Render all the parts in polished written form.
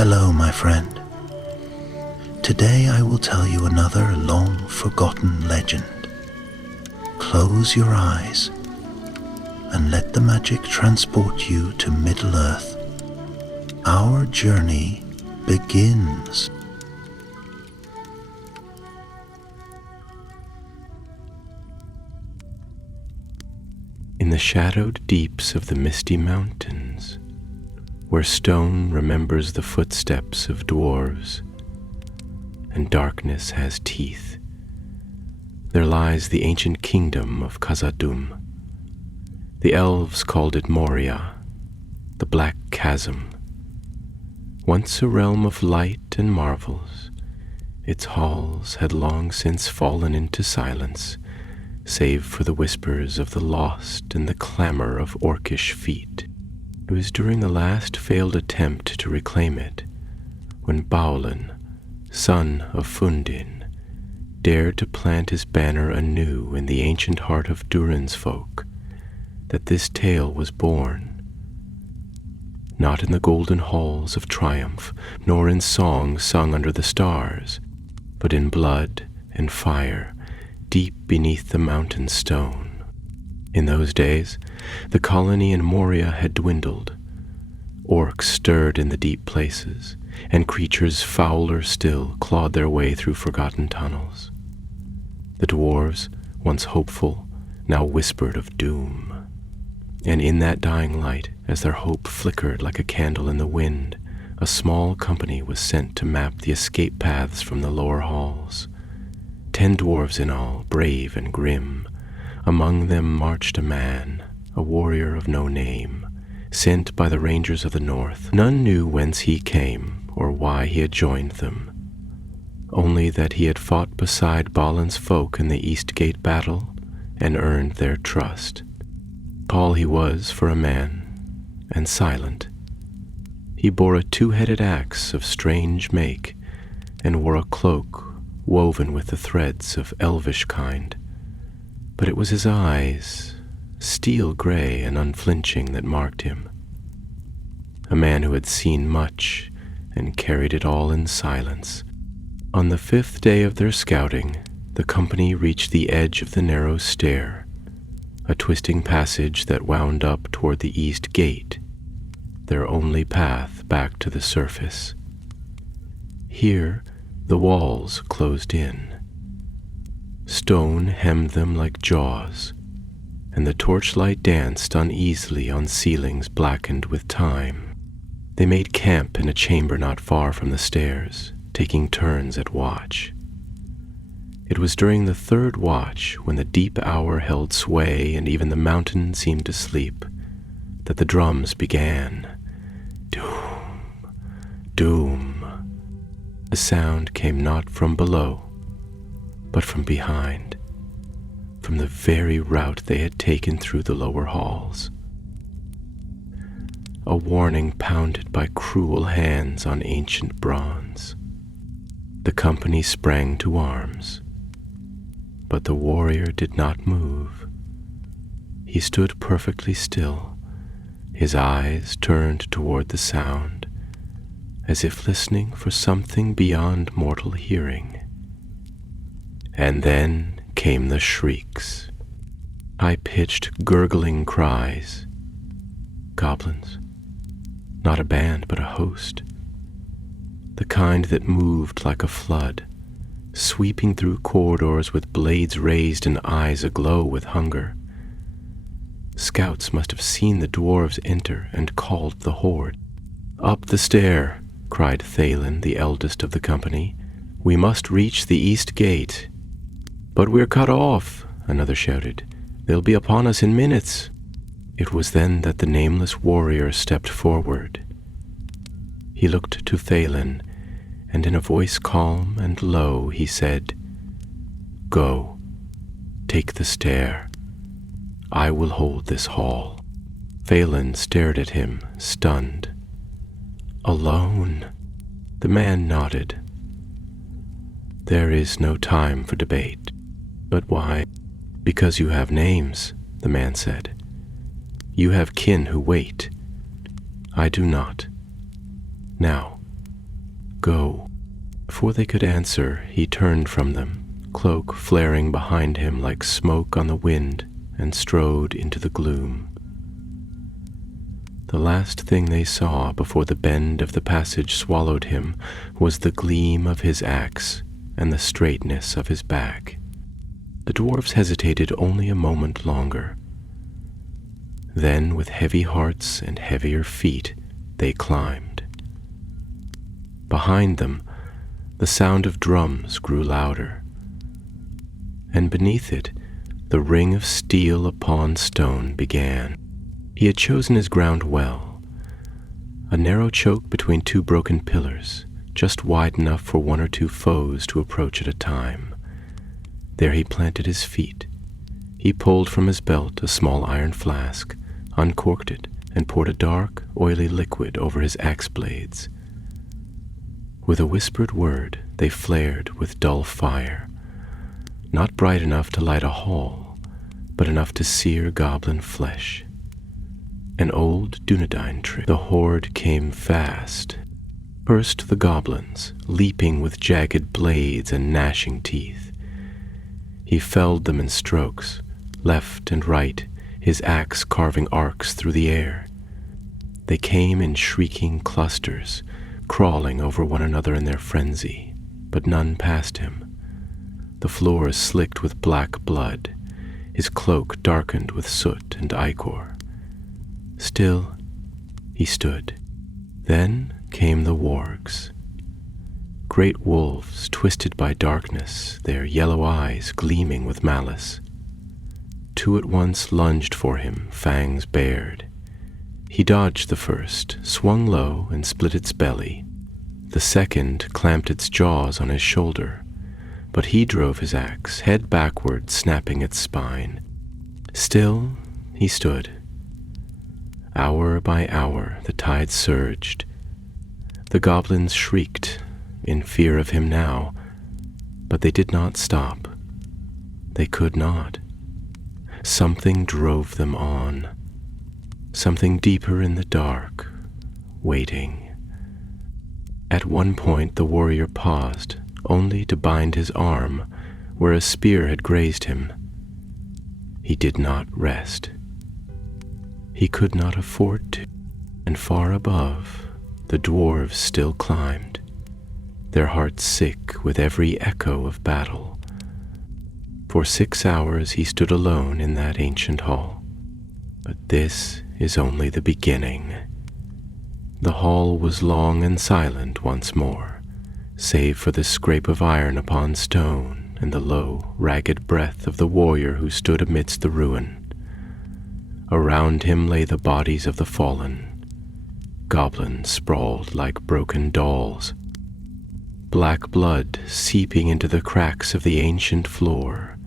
Hello, my friend. Today I will tell you another long-forgotten legend. Close your eyes and let the magic transport you to Middle-earth. Our journey begins. In the shadowed deeps of the misty mountains, where stone remembers the footsteps of dwarves, and darkness has teeth, there lies the ancient kingdom of Khazad-dûm. The elves called it Moria, the Black Chasm. Once a realm of light and marvels, its halls had long since fallen into silence, save for the whispers of the lost and the clamor of orcish feet. It was during the last failed attempt to reclaim it, when Baulin, son of Fundin, dared to plant his banner anew in the ancient heart of Durin's folk, that this tale was born. Not in the golden halls of triumph, nor in song sung under the stars, but in blood and fire, deep beneath the mountain stone. In those days, the colony in Moria had dwindled. Orcs stirred in the deep places, and creatures fouler still clawed their way through forgotten tunnels. The dwarves, once hopeful, now whispered of doom. And in that dying light, as their hope flickered like a candle in the wind, a small company was sent to map the escape paths from the lower halls. 10 dwarves in all, brave and grim. Among them marched a man, a warrior of no name, sent by the rangers of the north. None knew whence he came or why he had joined them, only that he had fought beside Balin's folk in the East Gate battle and earned their trust. Tall he was for a man, and silent. He bore a 2-headed axe of strange make, and wore a cloak woven with the threads of elvish kind. But it was his eyes, steel gray and unflinching, that marked him. A man who had seen much and carried it all in silence. On the 5th day of their scouting, the company reached the edge of the narrow stair, a twisting passage that wound up toward the East Gate, their only path back to the surface. Here, the walls closed in. Stone hemmed them like jaws, and the torchlight danced uneasily on ceilings blackened with time. They made camp in a chamber not far from the stairs, taking turns at watch. It was during the 3rd watch, when the deep hour held sway and even the mountain seemed to sleep, that the drums began. Doom, doom. The sound came not from below, but from behind, from the very route they had taken through the lower halls. A warning pounded by cruel hands on ancient bronze. The company sprang to arms, but the warrior did not move. He stood perfectly still, his eyes turned toward the sound, as if listening for something beyond mortal hearing. And then came the shrieks, high-pitched, gurgling cries. Goblins, not a band but a host, the kind that moved like a flood, sweeping through corridors with blades raised and eyes aglow with hunger. Scouts must have seen the dwarves enter and called the horde. "Up the stair," cried Thalin, the eldest of the company. "We must reach the East Gate." "But we're cut off," another shouted. "They'll be upon us in minutes." It was then that the Nameless warrior stepped forward. He looked to Thalin, and in a voice calm and low he said, "Go, take the stair. I will hold this hall." Thalin stared at him, stunned. "Alone?" The man nodded. "There is no time for debate." "But why?" "Because you have names," the man said. "You have kin who wait. I do not. Now, go? Before they could answer, he turned from them, cloak flaring behind him like smoke on the wind, and strode into the gloom. The last thing they saw before the bend of the passage swallowed him was the gleam of his axe and the straightness of his back. The dwarves hesitated only a moment longer. Then, with heavy hearts and heavier feet, they climbed. Behind them, the sound of drums grew louder, and beneath it, the ring of steel upon stone began. He had chosen his ground well, a narrow choke between two broken pillars, just wide enough for one or two foes to approach at a time. There he planted his feet. He pulled from his belt a small iron flask, uncorked it, and poured a dark, oily liquid over his axe blades. With a whispered word, they flared with dull fire, not bright enough to light a hall, but enough to sear goblin flesh. An old Dunedain trick. The horde came fast. First the goblins, leaping with jagged blades and gnashing teeth. He felled them in strokes, left and right, his axe carving arcs through the air. They came in shrieking clusters, crawling over one another in their frenzy, but none passed him. The floor slicked with black blood, his cloak darkened with soot and ichor. Still, he stood. Then came the wargs. Great wolves, twisted by darkness, their yellow eyes gleaming with malice. Two at once lunged for him, fangs bared. He dodged the first, swung low and split its belly. The second clamped its jaws on his shoulder, but he drove his axe, head backward, snapping its spine. Still, he stood. Hour by hour, the tide surged. The goblins shrieked, in fear of him now, but they did not stop. They could not. Something drove them on. Something deeper in the dark, waiting. At one point the warrior paused, only to bind his arm where a spear had grazed him. He did not rest. He could not afford to, and far above, the dwarves still climbed, their hearts sick with every echo of battle. For 6 hours he stood alone in that ancient hall. But this is only the beginning. The hall was long and silent once more, save for the scrape of iron upon stone and the low, ragged breath of the warrior who stood amidst the ruin. Around him lay the bodies of the fallen. Goblins sprawled like broken dolls, black blood seeping into the cracks of the ancient floor,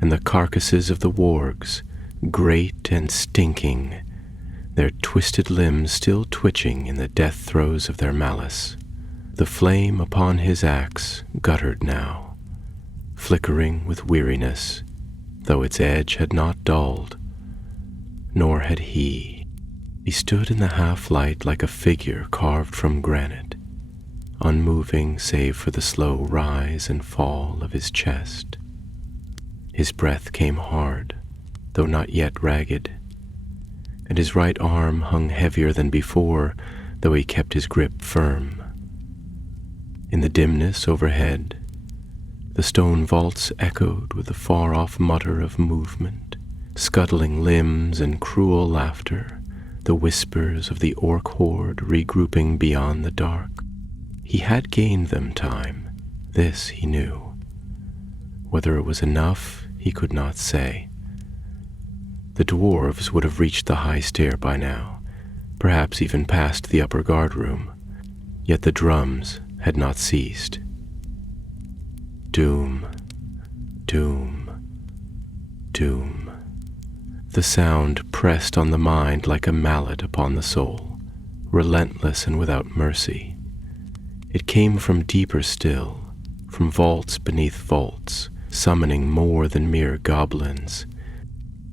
and the carcasses of the wargs, great and stinking, their twisted limbs still twitching in the death throes of their malice. The flame upon his axe guttered now, flickering with weariness, though its edge had not dulled. Nor had he. He stood in the half-light like a figure carved from granite, unmoving save for the slow rise and fall of his chest. His breath came hard, though not yet ragged, and his right arm hung heavier than before, though he kept his grip firm. In the dimness overhead, the stone vaults echoed with the far-off mutter of movement, scuttling limbs and cruel laughter, the whispers of the orc horde regrouping beyond the dark. He had gained them time, this he knew. Whether it was enough, he could not say. The dwarves would have reached the high stair by now, perhaps even past the upper guard room, yet the drums had not ceased. Doom, doom, doom. The sound pressed on the mind like a mallet upon the soul, relentless and without mercy. It came from deeper still, from vaults beneath vaults, summoning more than mere goblins.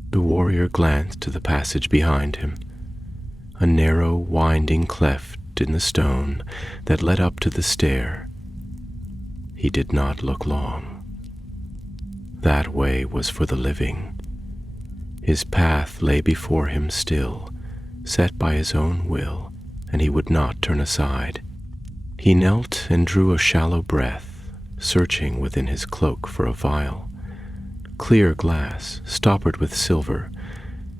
The warrior glanced to the passage behind him, a narrow, winding cleft in the stone that led up to the stair. He did not look long. That way was for the living. His path lay before him still, set by his own will, and he would not turn aside. He knelt and drew a shallow breath, searching within his cloak for a vial, clear glass, stoppered with silver,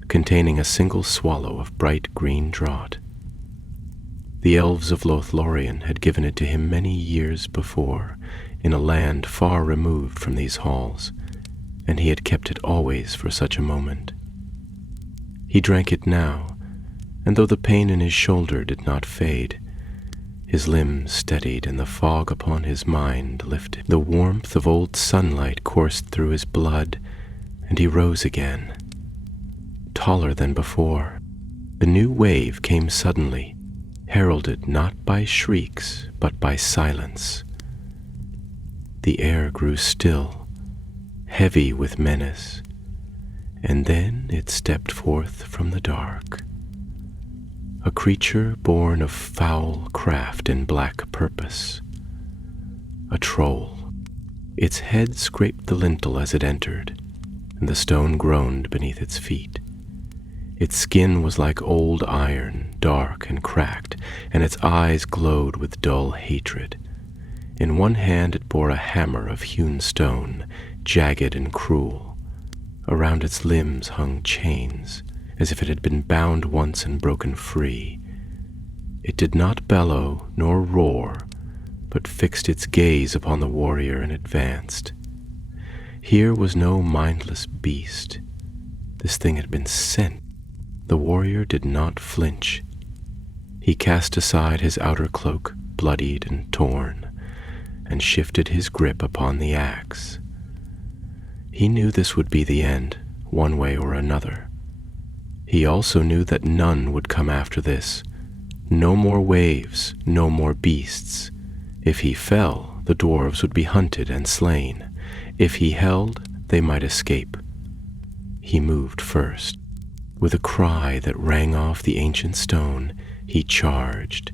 containing a single swallow of bright green draught. The elves of Lothlorien had given it to him many years before, in a land far removed from these halls, and he had kept it always for such a moment. He drank it now, and though the pain in his shoulder did not fade, his limbs steadied and the fog upon his mind lifted. The warmth of old sunlight coursed through his blood, and he rose again, taller than before. The new wave came suddenly, heralded not by shrieks but by silence. The air grew still, heavy with menace, and then it stepped forth from the dark. A creature born of foul craft and black purpose. A troll. Its head scraped the lintel as it entered, and the stone groaned beneath its feet. Its skin was like old iron, dark and cracked, and its eyes glowed with dull hatred. In one hand it bore a hammer of hewn stone, jagged and cruel. Around its limbs hung chains, as if it had been bound once and broken free. It did not bellow nor roar, but fixed its gaze upon the warrior and advanced. Here was no mindless beast. This thing had been sent. The warrior did not flinch. He cast aside his outer cloak, bloodied and torn, and shifted his grip upon the axe. He knew this would be the end, one way or another. He also knew that none would come after this. No more waves, no more beasts. If he fell, the dwarves would be hunted and slain. If he held, they might escape. He moved first. With a cry that rang off the ancient stone, he charged,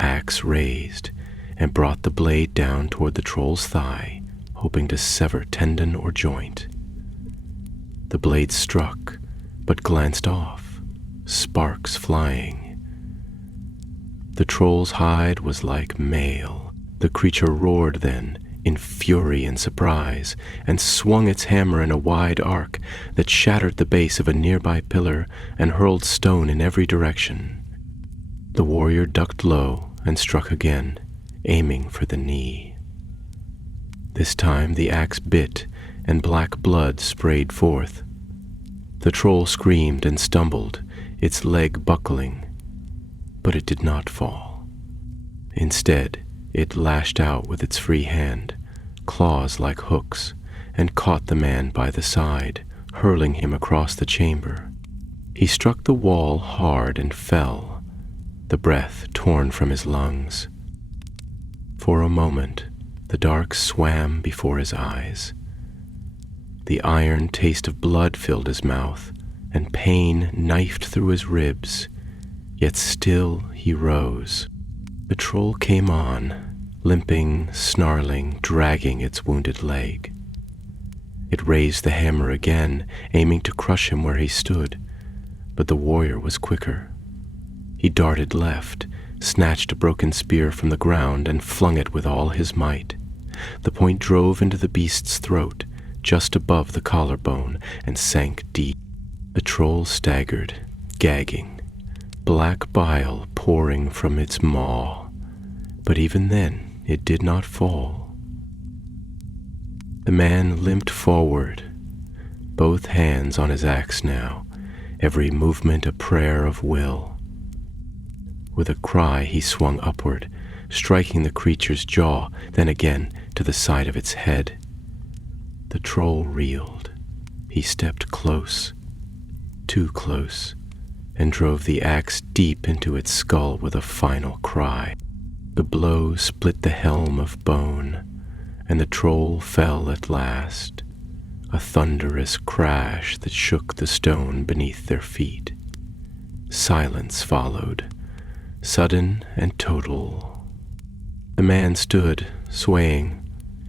axe raised, and brought the blade down toward the troll's thigh, hoping to sever tendon or joint. The blade struck, but glanced off, sparks flying. The troll's hide was like mail. The creature roared then, in fury and surprise, and swung its hammer in a wide arc that shattered the base of a nearby pillar and hurled stone in every direction. The warrior ducked low and struck again, aiming for the knee. This time the axe bit, and black blood sprayed forth. The troll screamed and stumbled, its leg buckling, but it did not fall. Instead, it lashed out with its free hand, claws like hooks, and caught the man by the side, hurling him across the chamber. He struck the wall hard and fell, the breath torn from his lungs. For a moment, the dark swam before his eyes. The iron taste of blood filled his mouth, and pain knifed through his ribs, yet still he rose. The troll came on, limping, snarling, dragging its wounded leg. It raised the hammer again, aiming to crush him where he stood, but the warrior was quicker. He darted left, snatched a broken spear from the ground, and flung it with all his might. The point drove into the beast's throat, just above the collarbone, and sank deep. The troll staggered, gagging, black bile pouring from its maw, but even then it did not fall. The man limped forward, both hands on his axe now, every movement a prayer of will. With a cry he swung upward, striking the creature's jaw, then again to the side of its head. The troll reeled. He stepped close, too close, and drove the axe deep into its skull with a final cry. The blow split the helm of bone, and the troll fell at last, a thunderous crash that shook the stone beneath their feet. Silence followed, sudden and total. The man stood, swaying.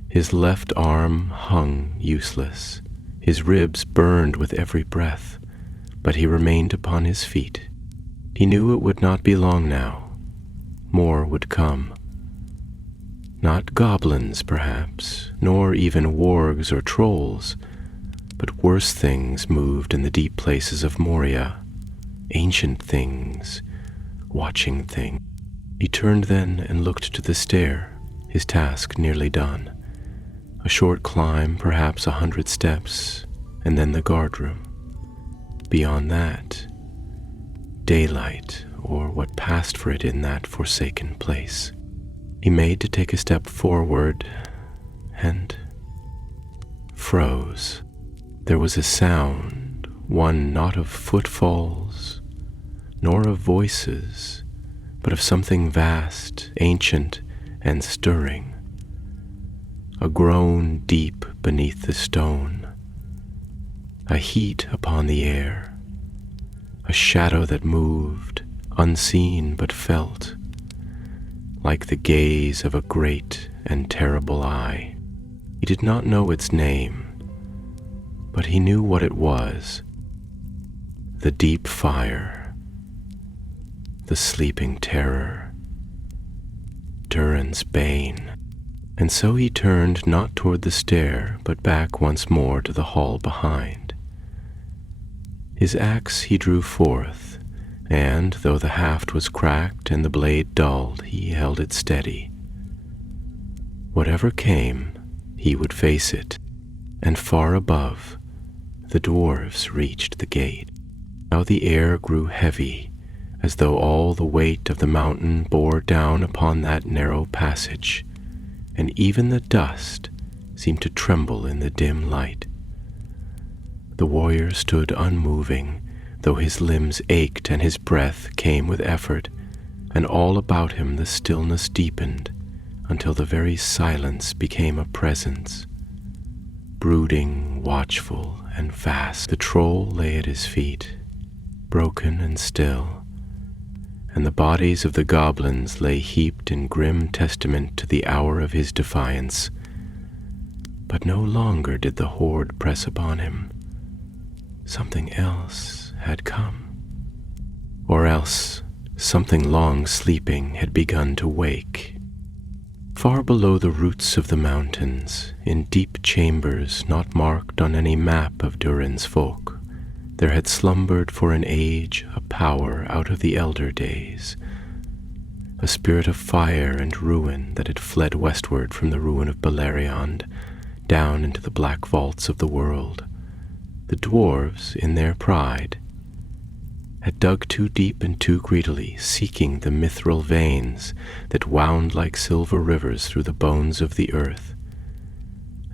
His left arm hung useless. His ribs burned with every breath, but he remained upon his feet. He knew it would not be long now. More would come. Not goblins, perhaps, nor even wargs or trolls, but worse things moved in the deep places of Moria, ancient things, watching things. He turned then and looked to the stair, his task nearly done. A short climb, perhaps 100 steps, and then the guardroom. Beyond that, daylight, or what passed for it in that forsaken place. He made to take a step forward, and froze. There was a sound, one not of footfalls, nor of voices, but of something vast, ancient, and stirring. A groan deep beneath the stone, a heat upon the air, a shadow that moved, unseen but felt, like the gaze of a great and terrible eye. He did not know its name, but he knew what it was: the deep fire, the sleeping terror, Durin's bane. And so he turned not toward the stair, but back once more to the hall behind. His axe he drew forth, and though the haft was cracked and the blade dulled, he held it steady. Whatever came, he would face it, and far above, the dwarves reached the gate. Now the air grew heavy, as though all the weight of the mountain bore down upon that narrow passage, and even the dust seemed to tremble in the dim light. The warrior stood unmoving, though his limbs ached and his breath came with effort, and all about him the stillness deepened until the very silence became a presence. Brooding, watchful, and vast, the troll lay at his feet, broken and still, and the bodies of the goblins lay heaped in grim testament to the hour of his defiance. But no longer did the horde press upon him. Something else had come. Or else, something long sleeping had begun to wake. Far below the roots of the mountains, in deep chambers not marked on any map of Durin's folk, there had slumbered for an age a power out of the elder days, a spirit of fire and ruin that had fled westward from the ruin of Beleriand, down into the black vaults of the world. The dwarves, in their pride, had dug too deep and too greedily, seeking the mithril veins that wound like silver rivers through the bones of the earth,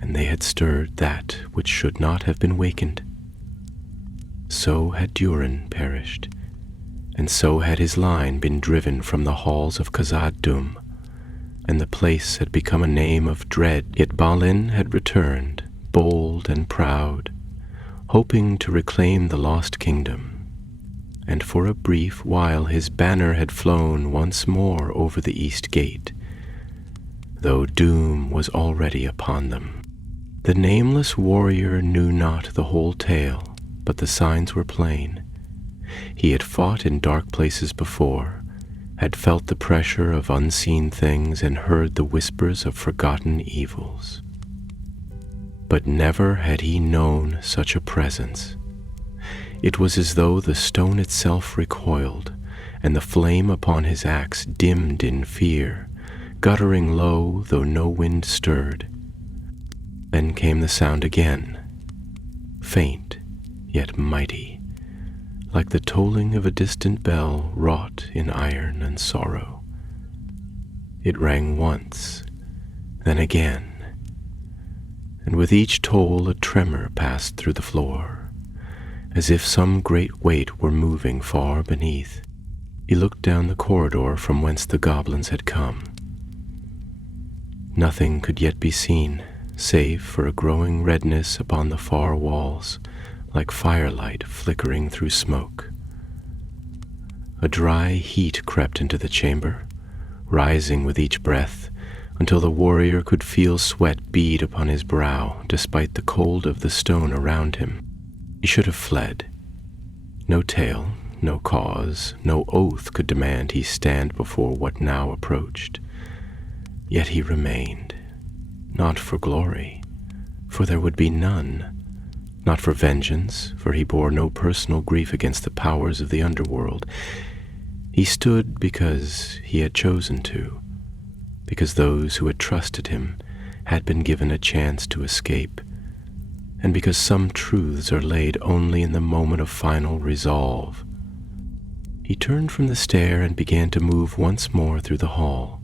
and they had stirred that which should not have been wakened. So had Durin perished, and so had his line been driven from the halls of Khazad-dûm, and the place had become a name of dread. Yet Balin had returned, bold and proud, hoping to reclaim the lost kingdom, and for a brief while his banner had flown once more over the east gate, though doom was already upon them. The nameless warrior knew not the whole tale, but the signs were plain. He had fought in dark places before, had felt the pressure of unseen things and heard the whispers of forgotten evils. But never had he known such a presence. It was as though the stone itself recoiled, and the flame upon his axe dimmed in fear, guttering low though no wind stirred. Then came the sound again, faint yet mighty, like the tolling of a distant bell wrought in iron and sorrow. It rang once, then again, and with each toll a tremor passed through the floor, as if some great weight were moving far beneath. He looked down the corridor from whence the goblins had come. Nothing could yet be seen, save for a growing redness upon the far walls, like firelight flickering through smoke. A dry heat crept into the chamber, rising with each breath until the warrior could feel sweat bead upon his brow despite the cold of the stone around him. He should have fled. No tale, no cause, no oath could demand he stand before what now approached. Yet he remained, not for glory, for there would be none, not for vengeance, for he bore no personal grief against the powers of the underworld. He stood because he had chosen to, because those who had trusted him had been given a chance to escape, and because some truths are laid only in the moment of final resolve. He turned from the stair and began to move once more through the hall.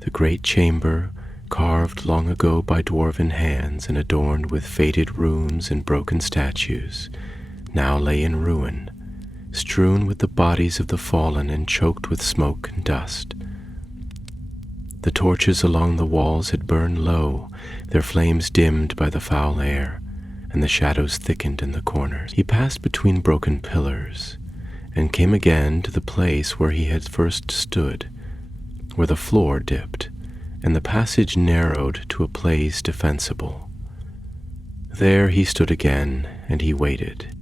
The great chamber, carved long ago by dwarven hands and adorned with faded runes and broken statues, now lay in ruin, strewn with the bodies of the fallen and choked with smoke and dust. The torches along the walls had burned low, their flames dimmed by the foul air, and the shadows thickened in the corners. He passed between broken pillars, and came again to the place where he had first stood, where the floor dipped, and the passage narrowed to a place defensible. There he stood again, and he waited.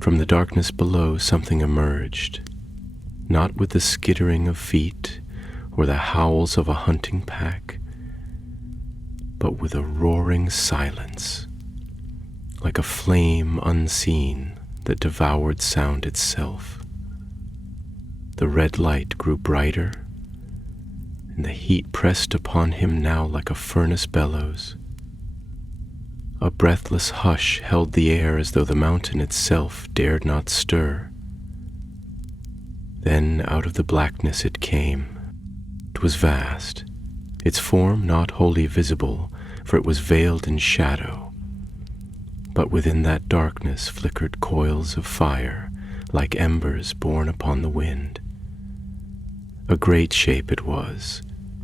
From the darkness below something emerged, not with the skittering of feet or the howls of a hunting pack, but with a roaring silence, like a flame unseen that devoured sound itself. The red light grew brighter, and the heat pressed upon him now like a furnace bellows. A breathless hush held the air as though the mountain itself dared not stir. Then out of the blackness it came. It was vast, its form not wholly visible, for it was veiled in shadow. But within that darkness flickered coils of fire, like embers borne upon the wind. A great shape it was,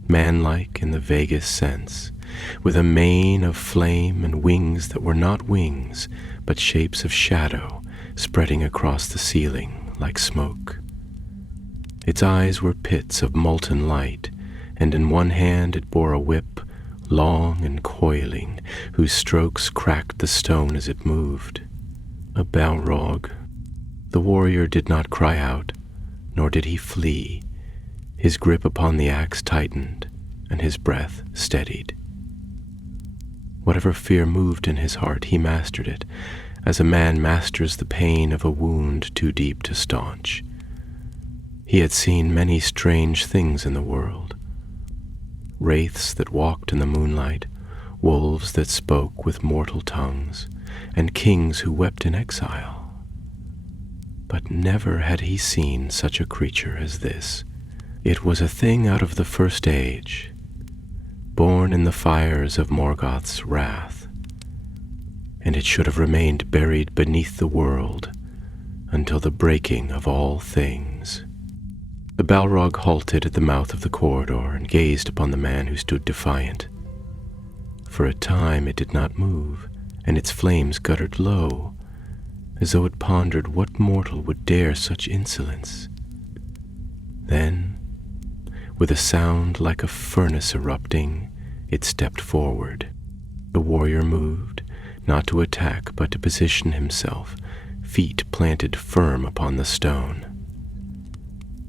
manlike in the vaguest sense, with a mane of flame and wings that were not wings, but shapes of shadow spreading across the ceiling like smoke. Its eyes were pits of molten light, and in one hand it bore a whip, long and coiling, whose strokes cracked the stone as it moved. A Balrog. The warrior did not cry out, nor did he flee. His grip upon the axe tightened, and his breath steadied. Whatever fear moved in his heart, he mastered it, as a man masters the pain of a wound too deep to staunch. He had seen many strange things in the world. Wraiths that walked in the moonlight, wolves that spoke with mortal tongues, and kings who wept in exile. But never had he seen such a creature as this. It was a thing out of the first age, born in the fires of Morgoth's wrath, and it should have remained buried beneath the world until the breaking of all things. The Balrog halted at the mouth of the corridor and gazed upon the man who stood defiant. For a time it did not move, and its flames guttered low, as though it pondered what mortal would dare such insolence. Then, with a sound like a furnace erupting, it stepped forward. The warrior moved, not to attack but to position himself, feet planted firm upon the stone.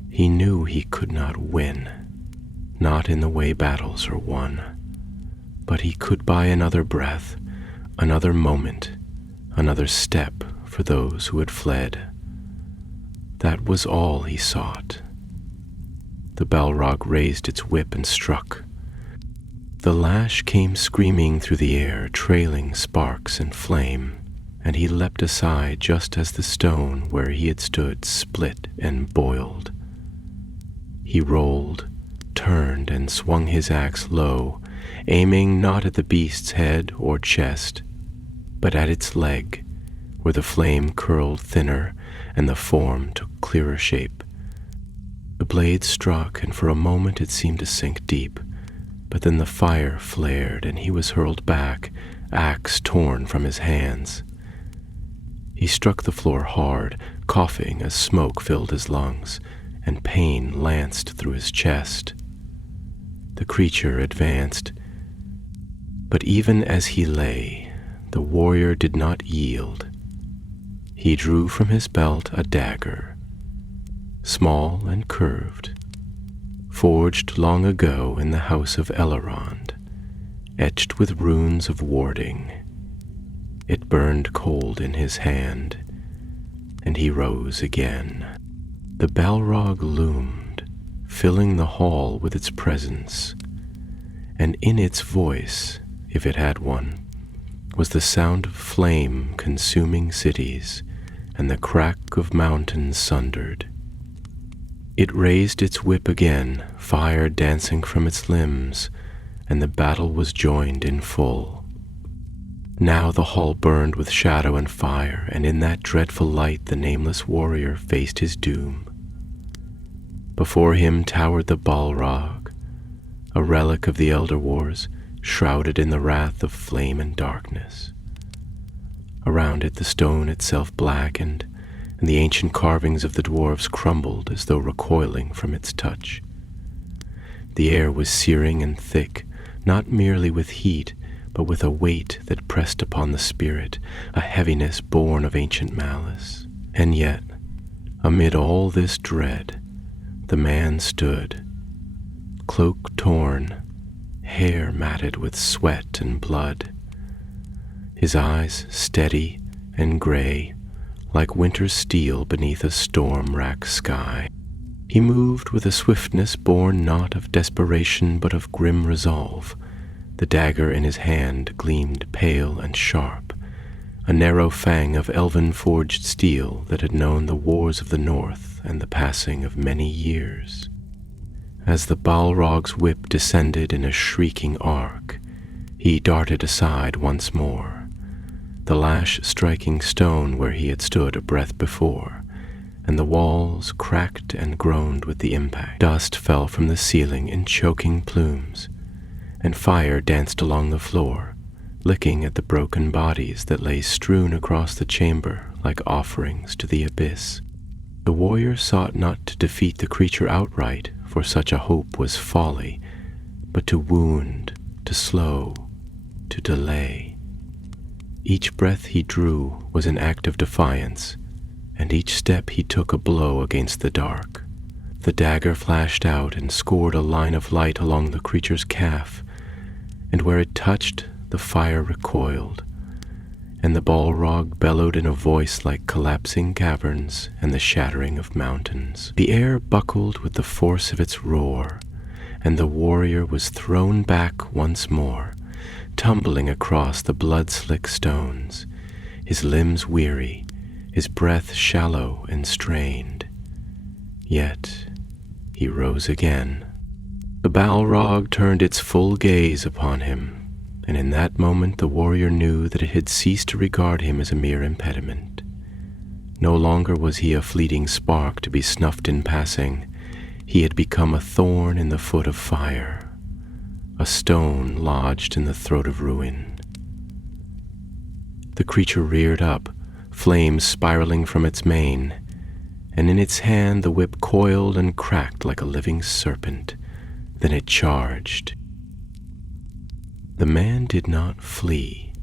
He knew he could not win, not in the way battles are won, but he could buy another breath, another moment, another step for those who had fled. That was all he sought. The Balrog raised its whip and struck. The lash came screaming through the air, trailing sparks and flame, and he leapt aside just as the stone where he had stood split and boiled. He rolled, turned, and swung his axe low, aiming not at the beast's head or chest, but at its leg, where the flame curled thinner and the form took clearer shape. The blade struck, and for a moment it seemed to sink deep, but then the fire flared, and he was hurled back, axe torn from his hands. He struck the floor hard, coughing as smoke filled his lungs and pain lanced through his chest. The creature advanced, but even as he lay, the warrior did not yield. He drew from his belt a dagger, small and curved, forged long ago in the house of Elrond, etched with runes of warding. It burned cold in his hand, and he rose again. The Balrog loomed, filling the hall with its presence, and in its voice, if it had one, was the sound of flame consuming cities and the crack of mountains sundered. It raised its whip again, fire dancing from its limbs, and the battle was joined in full. Now the hall burned with shadow and fire, and in that dreadful light the nameless warrior faced his doom. Before him towered the Balrog, a relic of the Elder Wars, shrouded in the wrath of flame and darkness. Around it the stone itself blackened, and the ancient carvings of the dwarves crumbled as though recoiling from its touch. The air was searing and thick, not merely with heat, but with a weight that pressed upon the spirit, a heaviness born of ancient malice. And yet, amid all this dread, the man stood, cloak torn, hair matted with sweat and blood, his eyes steady and gray, like winter's steel beneath a storm-racked sky. He moved with a swiftness born not of desperation but of grim resolve. The dagger in his hand gleamed pale and sharp, a narrow fang of elven-forged steel that had known the wars of the north and the passing of many years. As the Balrog's whip descended in a shrieking arc, he darted aside once more, the lash striking stone where he had stood a breath before, and the walls cracked and groaned with the impact. Dust fell from the ceiling in choking plumes, and fire danced along the floor, licking at the broken bodies that lay strewn across the chamber like offerings to the abyss. The warrior sought not to defeat the creature outright, for such a hope was folly, but to wound, to slow, to delay. Each breath he drew was an act of defiance, and each step he took a blow against the dark. The dagger flashed out and scored a line of light along the creature's calf, and where it touched, the fire recoiled, and the Balrog bellowed in a voice like collapsing caverns and the shattering of mountains. The air buckled with the force of its roar, and the warrior was thrown back once more, tumbling across the blood-slick stones, his limbs weary, his breath shallow and strained. Yet he rose again. The Balrog turned its full gaze upon him, and in that moment the warrior knew that it had ceased to regard him as a mere impediment. No longer was he a fleeting spark to be snuffed in passing. He had become a thorn in the foot of fire, a stone lodged in the throat of ruin. The creature reared up, flames spiraling from its mane, and in its hand the whip coiled and cracked like a living serpent. Then it charged. The man did not flee.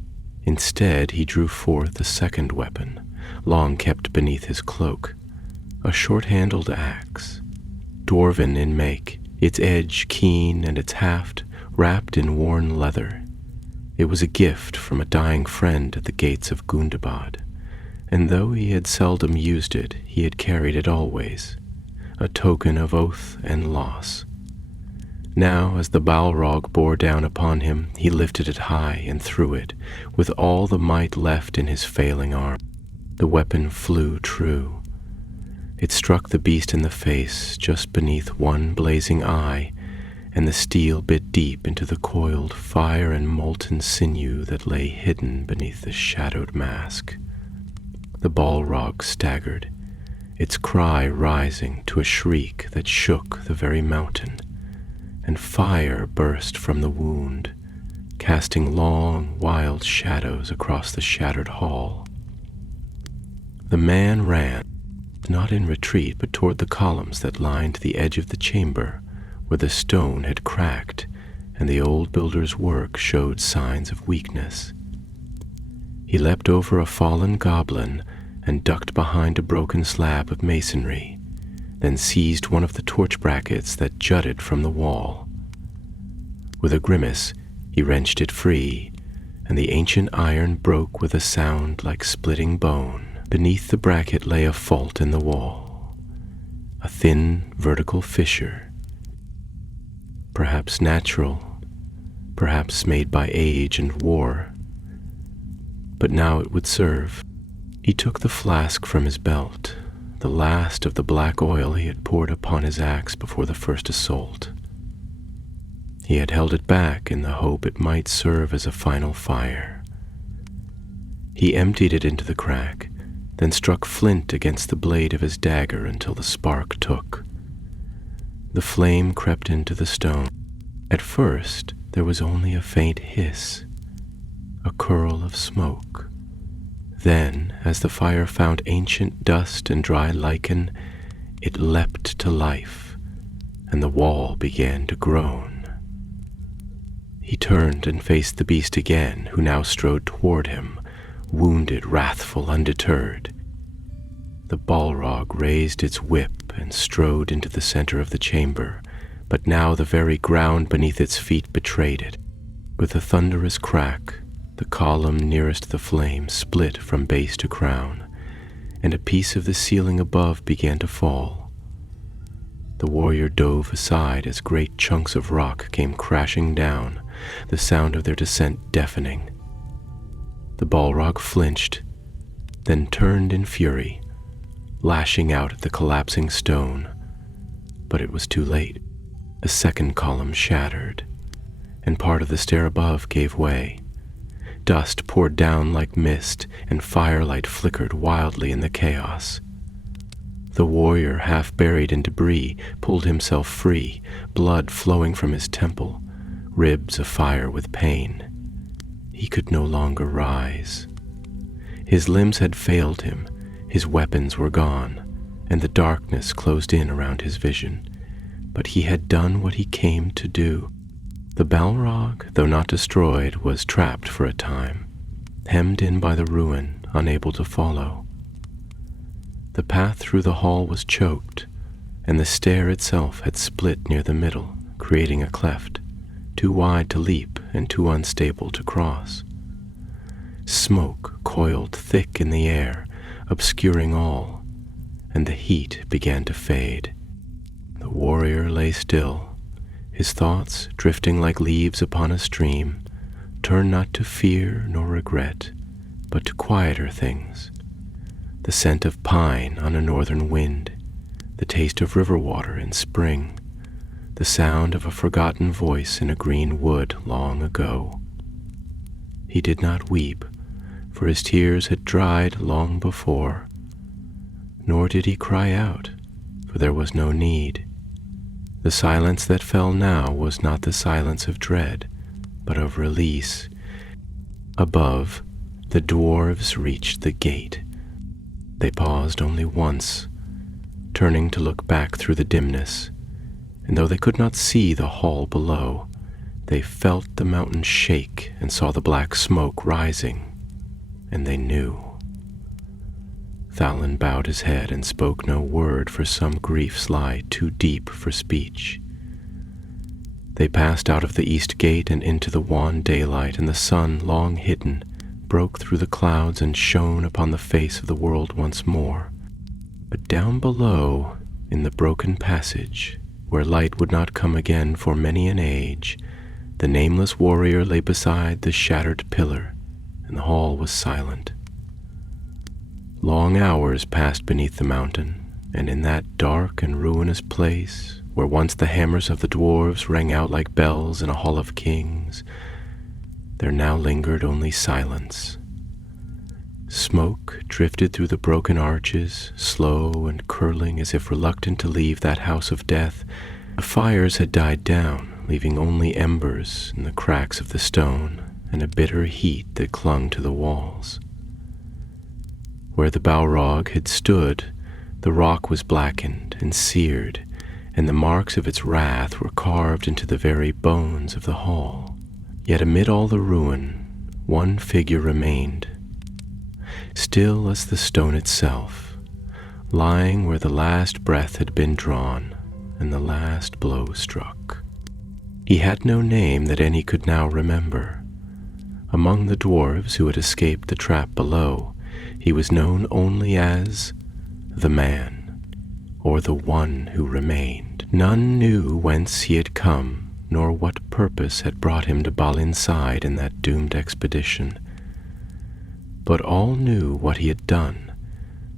Instead, he drew forth a second weapon, long kept beneath his cloak, a short-handled axe, dwarven in make, its edge keen and its haft wrapped in worn leather. It was a gift from a dying friend at the gates of Gundabad, and though he had seldom used it, he had carried it always, a token of oath and loss. Now, as the Balrog bore down upon him, he lifted it high and threw it, with all the might left in his failing arm. The weapon flew true. It struck the beast in the face, just beneath one blazing eye, and the steel bit deep into the coiled fire and molten sinew that lay hidden beneath the shadowed mask. The Balrog staggered, its cry rising to a shriek that shook the very mountain, and fire burst from the wound, casting long, wild shadows across the shattered hall. The man ran, not in retreat, but toward the columns that lined the edge of the chamber, where the stone had cracked and the old builder's work showed signs of weakness. He leapt over a fallen goblin and ducked behind a broken slab of masonry, then seized one of the torch brackets that jutted from the wall. With a grimace, he wrenched it free, and the ancient iron broke with a sound like splitting bone. Beneath the bracket lay a fault in the wall, a thin, vertical fissure, perhaps natural, perhaps made by age and war, but now it would serve. He took the flask from his belt, the last of the black oil he had poured upon his axe before the first assault. He had held it back in the hope it might serve as a final fire. He emptied it into the crack, then struck flint against the blade of his dagger until the spark took. The flame crept into the stone. At first, there was only a faint hiss, a curl of smoke. Then, as the fire found ancient dust and dry lichen, it leapt to life, and the wall began to groan. He turned and faced the beast again, who now strode toward him, wounded, wrathful, undeterred. The Balrog raised its whip and strode into the center of the chamber, but now the very ground beneath its feet betrayed it. With a thunderous crack, the column nearest the flame split from base to crown, and a piece of the ceiling above began to fall. The warrior dove aside as great chunks of rock came crashing down, the sound of their descent deafening. The Balrog flinched, then turned in fury, lashing out at the collapsing stone, but it was too late. A second column shattered, and part of the stair above gave way. Dust poured down like mist, and firelight flickered wildly in the chaos. The warrior, half buried in debris, pulled himself free, blood flowing from his temple, ribs afire with pain. He could no longer rise. His limbs had failed him, his weapons were gone, and the darkness closed in around his vision. But he had done what he came to do. The Balrog, though not destroyed, was trapped for a time, hemmed in by the ruin, unable to follow. The path through the hall was choked, and the stair itself had split near the middle, creating a cleft, too wide to leap and too unstable to cross. Smoke coiled thick in the air, obscuring all, and the heat began to fade. The warrior lay still, his thoughts drifting like leaves upon a stream, turned not to fear nor regret, but to quieter things. The scent of pine on a northern wind, the taste of river water in spring, the sound of a forgotten voice in a green wood long ago. He did not weep, for his tears had dried long before, nor did he cry out, for there was no need. The silence that fell now was not the silence of dread, but of release. Above, the dwarves reached the gate. They paused only once, turning to look back through the dimness, and though they could not see the hall below, they felt the mountain shake and saw the black smoke rising, and they knew. Thalin bowed his head and spoke no word, for some griefs lie too deep for speech. They passed out of the east gate and into the wan daylight, and the sun, long hidden, broke through the clouds and shone upon the face of the world once more. But down below, in the broken passage, where light would not come again for many an age, the nameless warrior lay beside the shattered pillar, and the hall was silent. Long hours passed beneath the mountain, and in that dark and ruinous place, where once the hammers of the dwarves rang out like bells in a hall of kings, there now lingered only silence. Smoke drifted through the broken arches, slow and curling as if reluctant to leave that house of death. The fires had died down, leaving only embers in the cracks of the stone and a bitter heat that clung to the walls. Where the Balrog had stood, The rock was blackened and seared, and the marks of its wrath were carved into the very bones of the hall. Yet amid all the ruin, one figure remained, still as the stone itself, lying where the last breath had been drawn and the last blow struck. He had no name that any could now remember. Among the dwarves who had escaped the trap below, he was known only as the Man, or the One who remained. None knew whence he had come, nor what purpose had brought him to Balin's side in that doomed expedition. But all knew what he had done,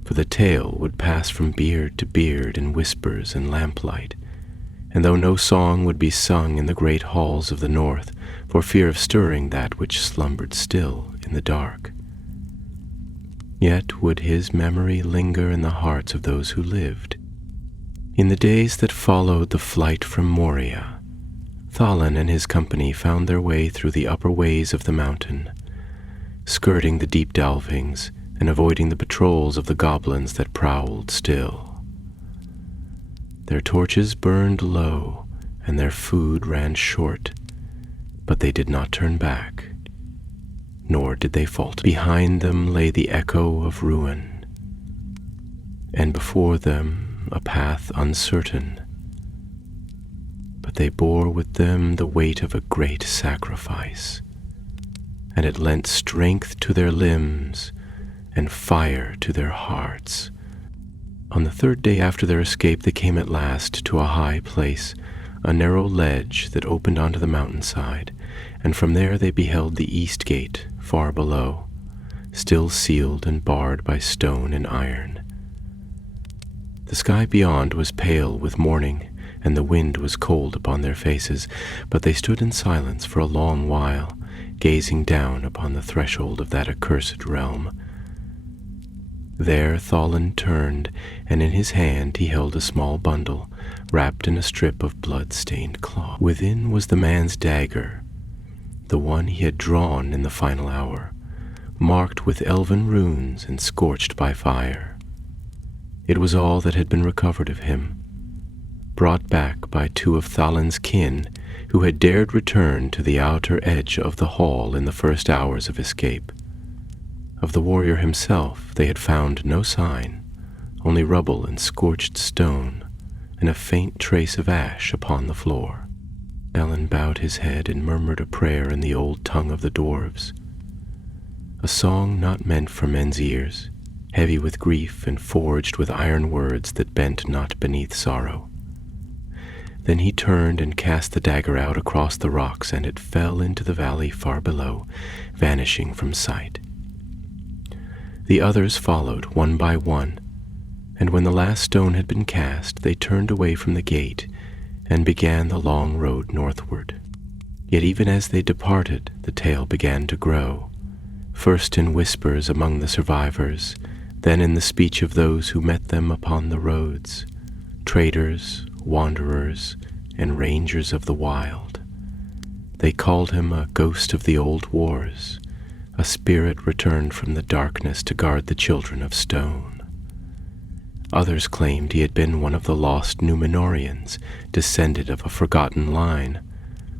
for the tale would pass from beard to beard in whispers and lamplight, and though no song would be sung in the great halls of the north, for fear of stirring that which slumbered still in the dark, yet would his memory linger in the hearts of those who lived. In the days that followed the flight from Moria, Thalin and his company found their way through the upper ways of the mountain, skirting the deep delvings and avoiding the patrols of the goblins that prowled still. Their torches burned low and their food ran short, but they did not turn back, nor did they falter. Behind them lay the echo of ruin, and before them a path uncertain, but they bore with them the weight of a great sacrifice, and it lent strength to their limbs and fire to their hearts. On the third day after their escape, they came at last to a high place, a narrow ledge that opened onto the mountainside, and from there they beheld the east gate far below, still sealed and barred by stone and iron. The sky beyond was pale with morning, and the wind was cold upon their faces, but they stood in silence for a long while, gazing down upon the threshold of that accursed realm. There Thalin turned, and in his hand he held a small bundle, wrapped in a strip of blood-stained cloth. Within was the man's dagger, the one he had drawn in the final hour, marked with elven runes and scorched by fire. It was all that had been recovered of him, brought back by two of Thalin's kin who had dared return to the outer edge of the hall in the first hours of escape. Of the warrior himself they had found no sign, only rubble and scorched stone, and a faint trace of ash upon the floor. Ellen bowed his head and murmured a prayer in the old tongue of the dwarves, a song not meant for men's ears, heavy with grief and forged with iron words that bent not beneath sorrow. Then he turned and cast the dagger out across the rocks, and it fell into the valley far below, vanishing from sight. The others followed one by one, and when the last stone had been cast, they turned away from the gate and began the long road northward. Yet even as they departed, the tale began to grow, first in whispers among the survivors, then in the speech of those who met them upon the roads, traders, wanderers, and rangers of the wild. They called him a ghost of the old wars, a spirit returned from the darkness to guard the children of stone. Others claimed he had been one of the lost Numenorians, descended of a forgotten line,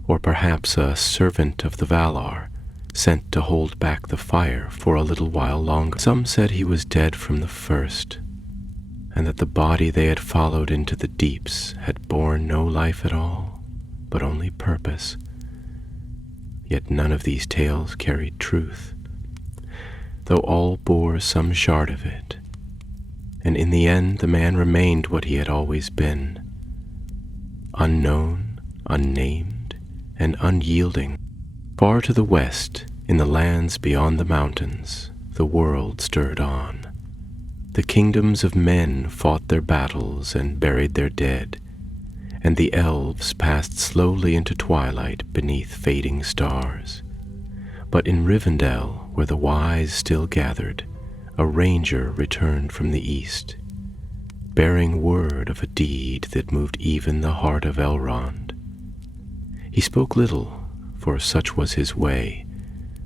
or perhaps a servant of the Valar, sent to hold back the fire for a little while longer. Some said he was dead from the first, and that the body they had followed into the deeps had borne no life at all, but only purpose. Yet none of these tales carried truth, though all bore some shard of it, and in the end the man remained what he had always been, unknown, unnamed, and unyielding. Far to the west, in the lands beyond the mountains, the world stirred on. The kingdoms of men fought their battles and buried their dead, and the elves passed slowly into twilight beneath fading stars. But in Rivendell, where the wise still gathered, a ranger returned from the east, bearing word of a deed that moved even the heart of Elrond. He spoke little, for such was his way,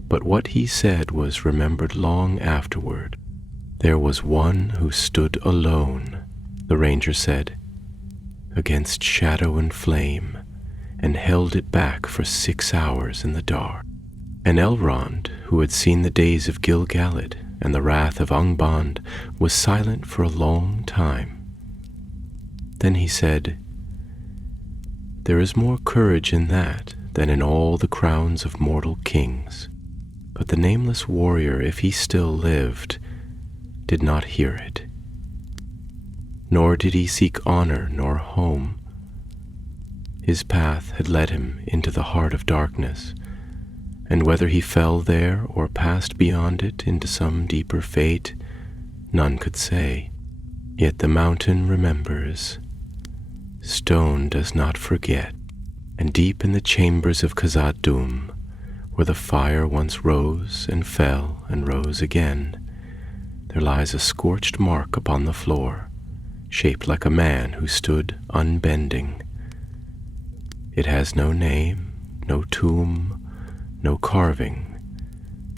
but what he said was remembered long afterward. There was one who stood alone the ranger said, against shadow and flame, and held it back for 6 hours in the dark. And Elrond, who had seen the days of Gil-galad and the wrath of Angband, was silent for a long time. Then he said, "There is more courage in that than in all the crowns of mortal kings." But the nameless warrior, if he still lived, did not hear it. Nor did he seek honor nor home. His path had led him into the heart of darkness, and whether he fell there or passed beyond it into some deeper fate, none could say. Yet the mountain remembers. Stone does not forget, and deep in the chambers of Khazad-dûm, where the fire once rose and fell and rose again, there lies a scorched mark upon the floor, shaped like a man who stood unbending. It has no name, no tomb, no carving,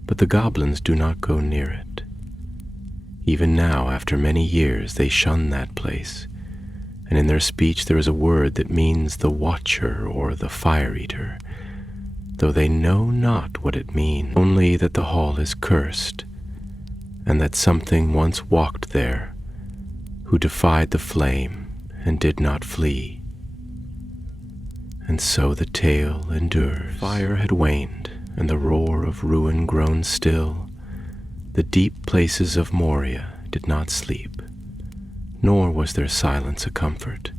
but the goblins do not go near it. Even now, after many years, they shun that place, and in their speech there is a word that means the Watcher or the Fire-Eater, though they know not what it means, only that the hall is cursed, and that something once walked there, who defied the flame and did not flee. And so the tale endures. Fire had waned, and the roar of ruin grown still. The deep places of Moria did not sleep, nor was their silence a comfort.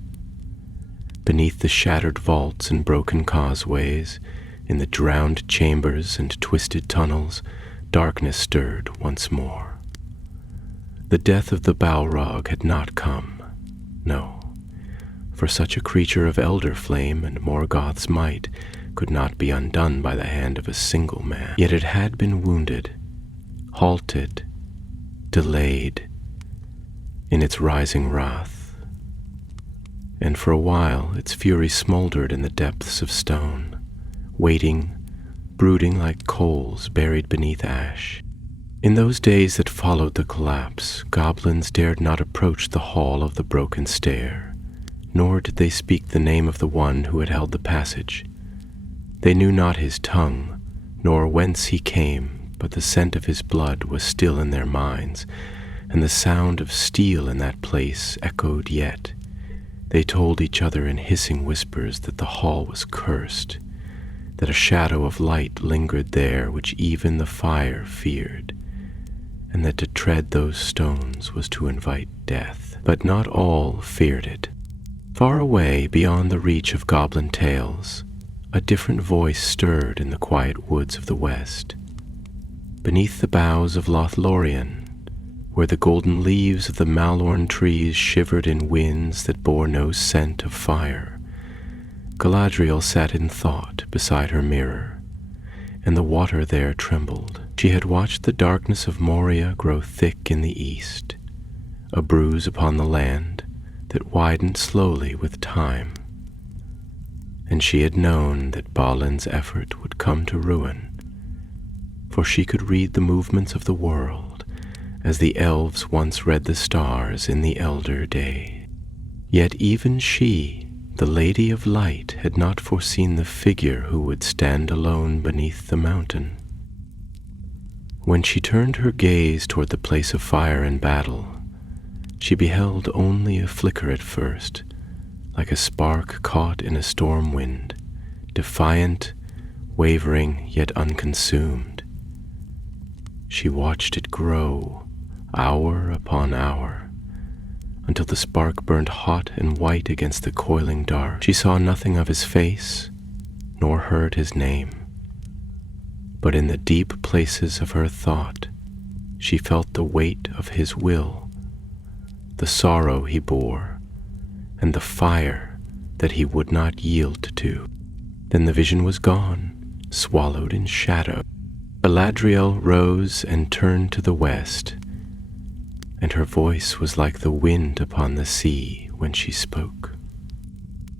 Beneath the shattered vaults and broken causeways, in the drowned chambers and twisted tunnels, darkness stirred once more. The death of the Balrog had not come, no, for such a creature of elder flame and Morgoth's might could not be undone by the hand of a single man. Yet it had been wounded, halted, delayed in its rising wrath, and for a while its fury smoldered in the depths of stone, waiting, brooding like coals buried beneath ash. In those days that followed the collapse, goblins dared not approach the hall of the broken stair, nor did they speak the name of the one who had held the passage. They knew not his tongue, nor whence he came, but the scent of his blood was still in their minds, and the sound of steel in that place echoed yet. They told each other in hissing whispers that the hall was cursed, that a shadow of light lingered there which even the fire feared, and that to tread those stones was to invite death. But not all feared it. Far away, beyond the reach of goblin tales, a different voice stirred in the quiet woods of the west. Beneath the boughs of Lothlorien, where the golden leaves of the Malorn trees shivered in winds that bore no scent of fire, Galadriel sat in thought beside her mirror, and the water there trembled. She had watched the darkness of Moria grow thick in the east, a bruise upon the land that widened slowly with time, and she had known that Balin's effort would come to ruin, for she could read the movements of the world as the elves once read the stars in the elder day. Yet even she, the Lady of Light, had not foreseen the figure who would stand alone beneath the mountain. When she turned her gaze toward the place of fire and battle, she beheld only a flicker at first, like a spark caught in a storm wind, defiant, wavering, yet unconsumed. She watched it grow, hour upon hour, until the spark burned hot and white against the coiling dark. She saw nothing of his face, nor heard his name, but in the deep places of her thought, she felt the weight of his will, the sorrow he bore, and the fire that he would not yield to. Then the vision was gone, swallowed in shadow. Galadriel rose and turned to the west, and her voice was like the wind upon the sea when she spoke.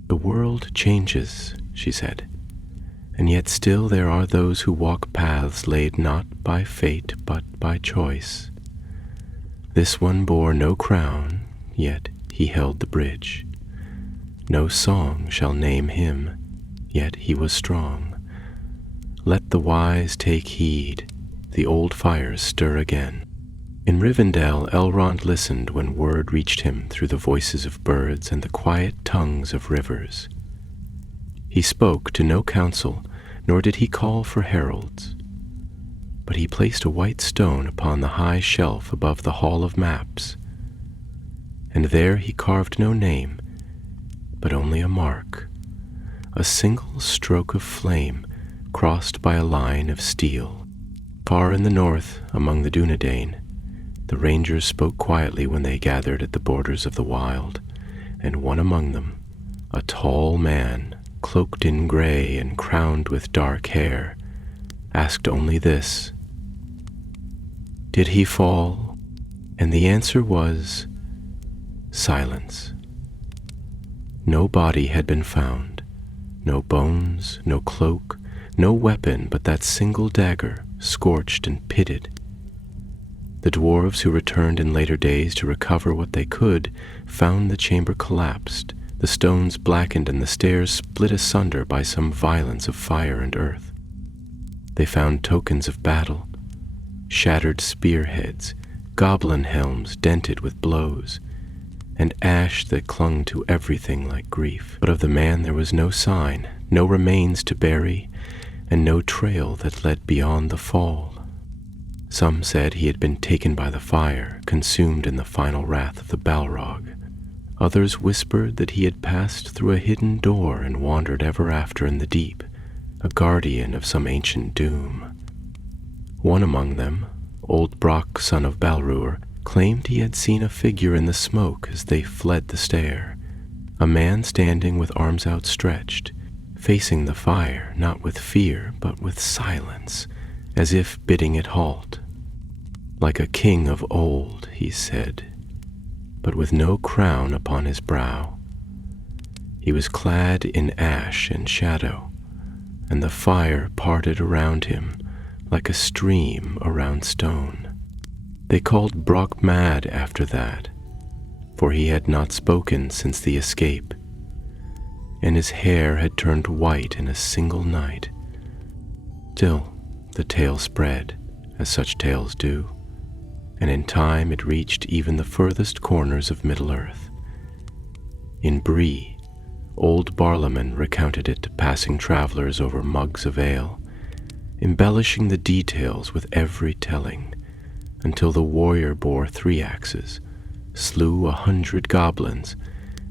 "The world changes," she said, "and yet still there are those who walk paths laid not by fate but by choice. This one bore no crown, yet he held the bridge. No song shall name him, yet he was strong. Let the wise take heed, the old fires stir again. In Rivendell, Elrond listened when word reached him through the voices of birds and the quiet tongues of rivers. He spoke to no council, nor did he call for heralds. But he placed a white stone upon the high shelf above the Hall of Maps, and there he carved no name, but only a mark, a single stroke of flame crossed by a line of steel. Far in the north, among the Dunedain, the rangers spoke quietly when they gathered at the borders of the wild, and one among them, a tall man, cloaked in gray and crowned with dark hair, asked only this: "Did he fall?" And the answer was silence. No body had been found, no bones, no cloak, no weapon but that single dagger, scorched and pitted. The dwarves who returned in later days to recover what they could found the chamber collapsed, the stones blackened and the stairs split asunder by some violence of fire and earth. They found tokens of battle, shattered spearheads, goblin helms dented with blows, and ash that clung to everything like grief. But of the man there was no sign, no remains to bury, and no trail that led beyond the fall. Some said he had been taken by the fire, consumed in the final wrath of the Balrog. Others whispered that he had passed through a hidden door and wandered ever after in the deep, a guardian of some ancient doom. One among them, old Brock, son of Balrur, claimed he had seen a figure in the smoke as they fled the stair, a man standing with arms outstretched, facing the fire, not with fear, but with silence, as if bidding it halt. Like a king of old, he said, but with no crown upon his brow. He was clad in ash and shadow, and the fire parted around him like a stream around stone. They called Brock mad after that, for he had not spoken since the escape, and his hair had turned white in a single night. Still, the tale spread, as such tales do, and in time it reached even the furthest corners of Middle-earth. In Bree, old Barlaman recounted it to passing travelers over mugs of ale, embellishing the details with every telling, until the warrior bore 3 axes, slew 100 goblins,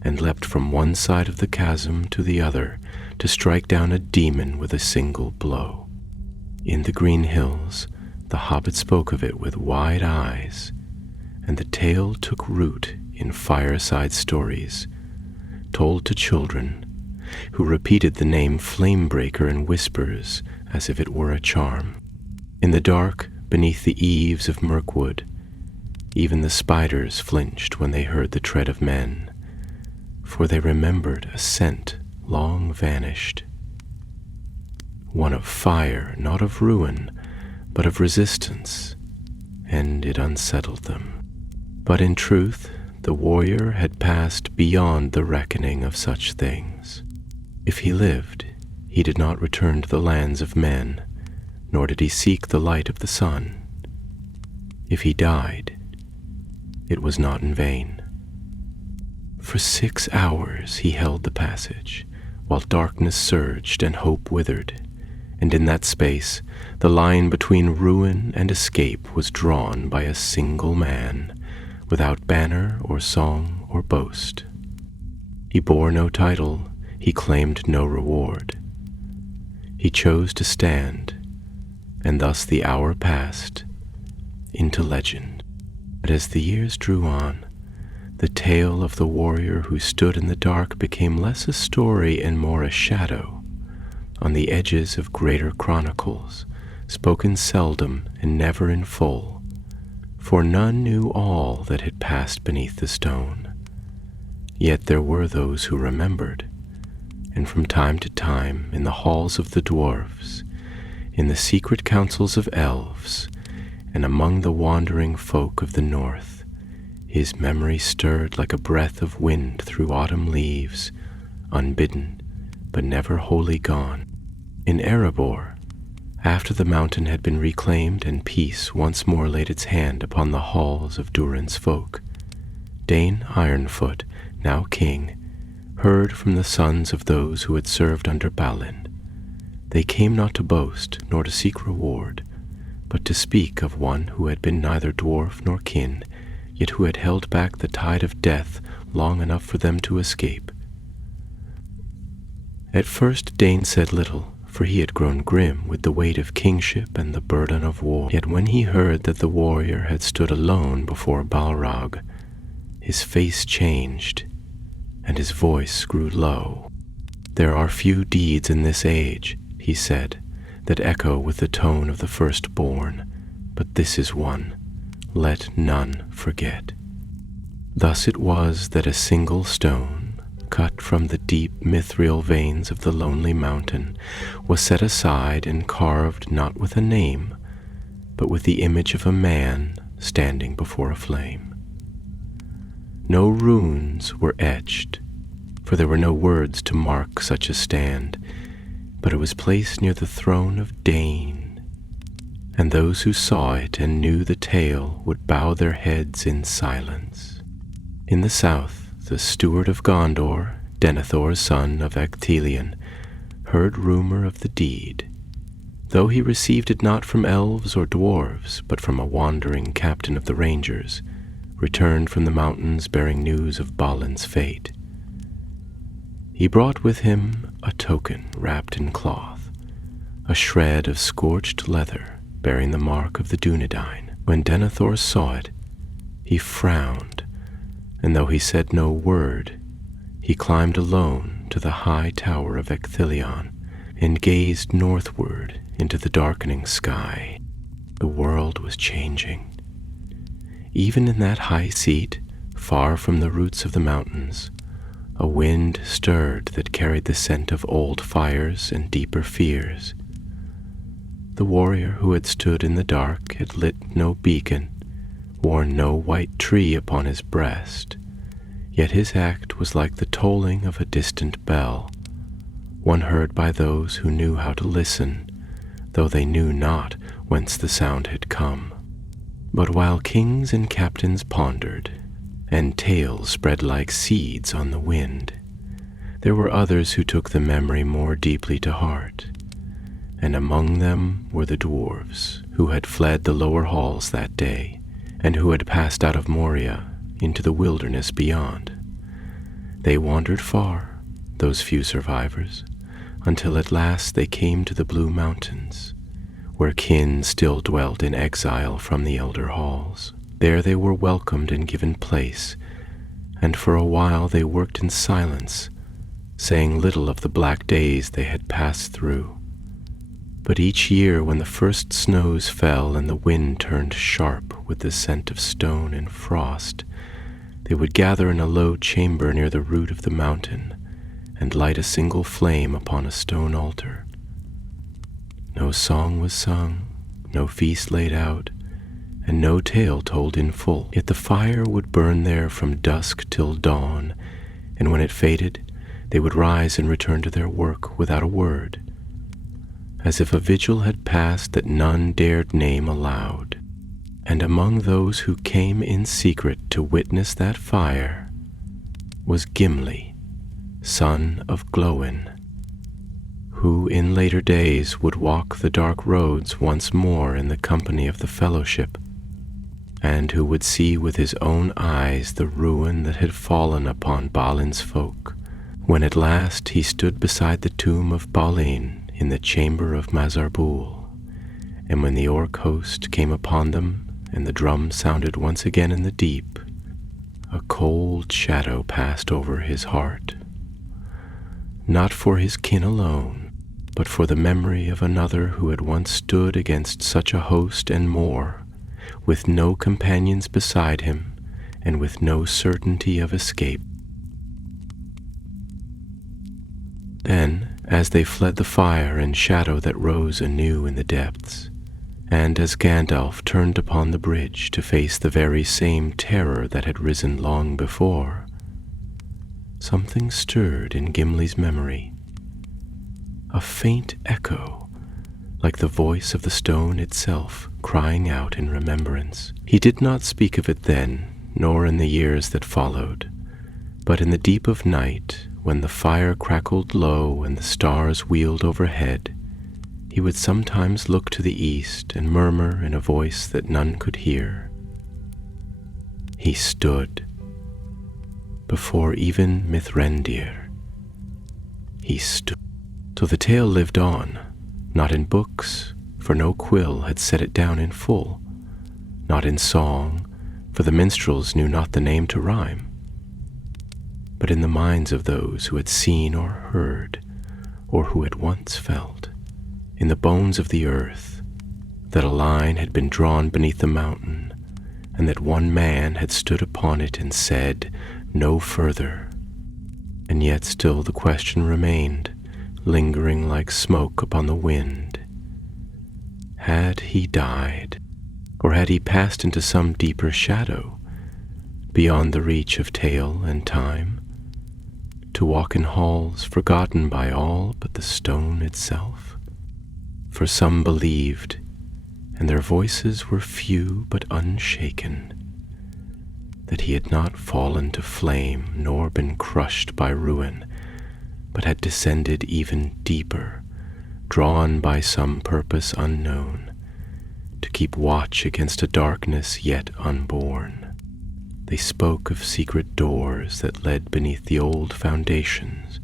and leapt from one side of the chasm to the other to strike down a demon with a single blow. In the green hills, the hobbit spoke of it with wide eyes, and the tale took root in fireside stories, told to children, who repeated the name Flamebreaker in whispers as if it were a charm. In the dark, beneath the eaves of Mirkwood, even the spiders flinched when they heard the tread of men, for they remembered a scent long vanished, one of fire, not of ruin, but of resistance, and it unsettled them. But in truth, the warrior had passed beyond the reckoning of such things. If he lived, he did not return to the lands of men, nor did he seek the light of the sun. If he died, it was not in vain. For 6 hours he held the passage, while darkness surged and hope withered, and in that space the line between ruin and escape was drawn by a single man, without banner or song or boast. He bore no title, he claimed no reward. He chose to stand, and thus the hour passed into legend. But as the years drew on, the tale of the warrior who stood in the dark became less a story and more a shadow, on the edges of greater chronicles, spoken seldom and never in full, for none knew all that had passed beneath the stone. Yet there were those who remembered, and from time to time, in the halls of the dwarves, in the secret councils of elves, and among the wandering folk of the north, His memory stirred like a breath of wind through autumn leaves, unbidden, but never wholly gone. In Erebor, after the mountain had been reclaimed and peace once more laid its hand upon the halls of Durin's folk, Dane Ironfoot, now king, heard from the sons of those who had served under Balin. They came not to boast, nor to seek reward, but to speak of one who had been neither dwarf nor kin, yet who had held back the tide of death long enough for them to escape. At first Dane said little, for he had grown grim with the weight of kingship and the burden of war. Yet when he heard that the warrior had stood alone before Balrog, his face changed, and his voice grew low. "There are few deeds in this age," he said, "that echo with the tone of the firstborn, but this is one. Let none forget." Thus it was that a single stone, cut from the deep mithril veins of the lonely mountain, was set aside and carved not with a name, but with the image of a man standing before a flame. No runes were etched, for there were no words to mark such a stand, but it was placed near the throne of Dane, and those who saw it and knew the tale would bow their heads in silence. In the south, the steward of Gondor, Denethor's son of Ecthelion, heard rumor of the deed, though he received it not from elves or dwarves, but from a wandering captain of the rangers, returned from the mountains bearing news of Balin's fate. He brought with him a token wrapped in cloth, a shred of scorched leather bearing the mark of the Dunedain. When Denethor saw it, he frowned, and though he said no word, he climbed alone to the high tower of Ecthelion and gazed northward into the darkening sky. The world was changing. Even in that high seat, far from the roots of the mountains, a wind stirred that carried the scent of old fires and deeper fears. The warrior who had stood in the dark had lit no beacon, worn no white tree upon his breast, yet his act was like the tolling of a distant bell, one heard by those who knew how to listen, though they knew not whence the sound had come. But while kings and captains pondered, and tales spread like seeds on the wind, there were others who took the memory more deeply to heart, and among them were the dwarves who had fled the lower halls that day, and who had passed out of Moria into the wilderness beyond. They wandered far, those few survivors, until at last they came to the Blue Mountains, where kin still dwelt in exile from the elder halls. There they were welcomed and given place, and for a while they worked in silence, saying little of the black days they had passed through. But each year when the first snows fell and the wind turned sharp with the scent of stone and frost, they would gather in a low chamber near the root of the mountain and light a single flame upon a stone altar. No song was sung, no feast laid out, and no tale told in full. Yet the fire would burn there from dusk till dawn, and when it faded, they would rise and return to their work without a word, as if a vigil had passed that none dared name aloud. And among those who came in secret to witness that fire was Gimli, son of Glóin, who in later days would walk the dark roads once more in the company of the Fellowship, and who would see with his own eyes the ruin that had fallen upon Balin's folk, when at last he stood beside the tomb of Balin in the chamber of Mazarbul, and when the orc host came upon them and the drum sounded once again in the deep, a cold shadow passed over his heart, not for his kin alone, but for the memory of another who had once stood against such a host and more, with no companions beside him and with no certainty of escape. Then, as they fled the fire and shadow that rose anew in the depths, And as Gandalf turned upon the bridge to face the very same terror that had risen long before, something stirred in Gimli's memory. A faint echo, like the voice of the stone itself, crying out in remembrance. He did not speak of it then, nor in the years that followed, but in the deep of night, when the fire crackled low and the stars wheeled overhead, he would sometimes look to the east and murmur in a voice that none could hear. He stood before even Mithrandir. He stood. So the tale lived on, not in books, for no quill had set it down in full, not in song, for the minstrels knew not the name to rhyme, but in the minds of those who had seen or heard, or who had once felt, in the bones of the earth, that a line had been drawn beneath the mountain, and that one man had stood upon it and said, "No further." And yet still the question remained, lingering like smoke upon the wind. Had he died, or had he passed into some deeper shadow, beyond the reach of tale and time, to walk in halls forgotten by all but the stone itself? For some believed, and their voices were few but unshaken, that he had not fallen to flame nor been crushed by ruin, but had descended even deeper, drawn by some purpose unknown, to keep watch against a darkness yet unborn. They spoke of secret doors that led beneath the old foundations,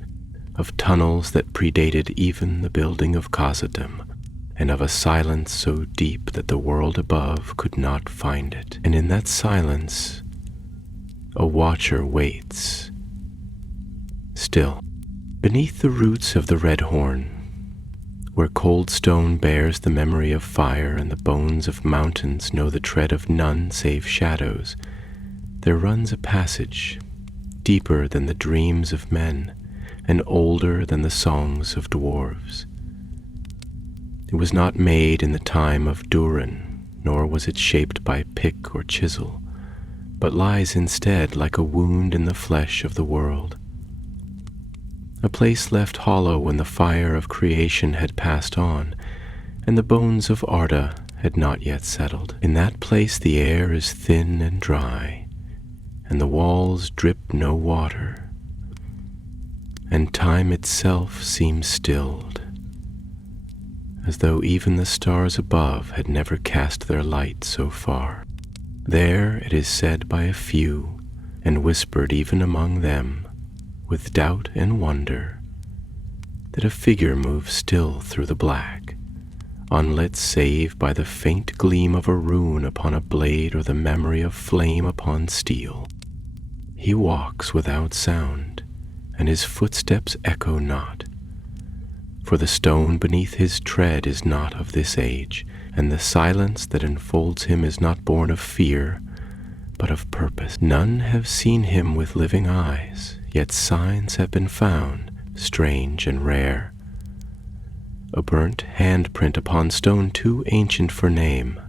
of tunnels that predated even the building of Khazad-dûm, and of a silence so deep that the world above could not find it. And in that silence, a watcher waits. Still, beneath the roots of the red horn, where cold stone bears the memory of fire and the bones of mountains know the tread of none save shadows, there runs a passage deeper than the dreams of men and older than the songs of dwarves. It was not made in the time of Durin, nor was it shaped by pick or chisel, but lies instead like a wound in the flesh of the world. A place left hollow when the fire of creation had passed on, and the bones of Arda had not yet settled. In that place the air is thin and dry, and the walls drip no water, and time itself seems stilled, as though even the stars above had never cast their light so far. There it is said by a few, and whispered even among them, with doubt and wonder, that a figure moves still through the black, unlit save by the faint gleam of a rune upon a blade or the memory of flame upon steel. He walks without sound, and his footsteps echo not, for the stone beneath his tread is not of this age, and the silence that enfolds him is not born of fear, but of purpose. None have seen him with living eyes, yet signs have been found, strange and rare. A burnt handprint upon stone too ancient for name.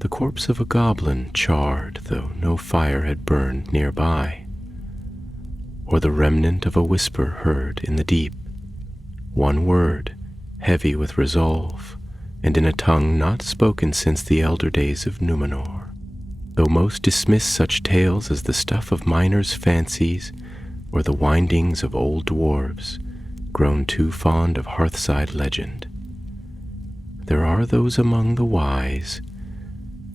The corpse of a goblin charred, though no fire had burned nearby. Or the remnant of a whisper heard in the deep. One word, heavy with resolve, and in a tongue not spoken since the elder days of Númenor. Though most dismiss such tales as the stuff of miners' fancies, or the windings of old dwarves, grown too fond of hearthside legend, there are those among the wise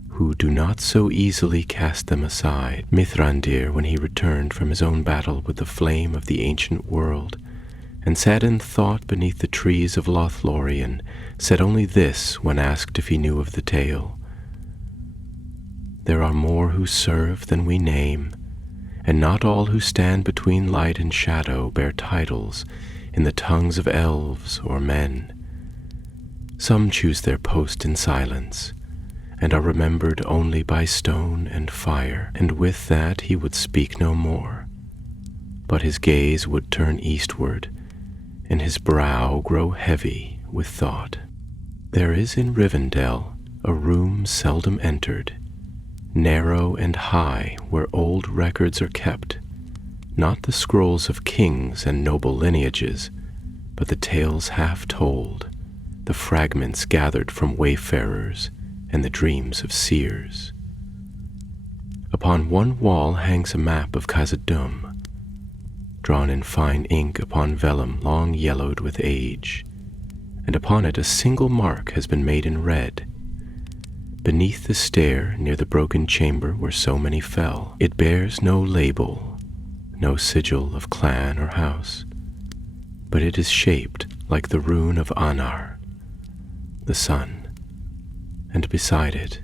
who do not so easily cast them aside. Mithrandir, when he returned from his own battle with the flame of the ancient world, and sat in thought beneath the trees of Lothlorien, said only this when asked if he knew of the tale: "There are more who serve than we name, and not all who stand between light and shadow bear titles in the tongues of elves or men. Some choose their post in silence, and are remembered only by stone and fire." And with that he would speak no more, but his gaze would turn eastward, and his brow grow heavy with thought. There is in Rivendell a room seldom entered, narrow and high, where old records are kept, not the scrolls of kings and noble lineages, but the tales half told, the fragments gathered from wayfarers and the dreams of seers. Upon one wall hangs a map of Khazad-dûm, drawn in fine ink upon vellum long yellowed with age, and upon it a single mark has been made in red. Beneath the stair near the broken chamber where so many fell, it bears no label, no sigil of clan or house, but it is shaped like the rune of Anar, the sun, and beside it,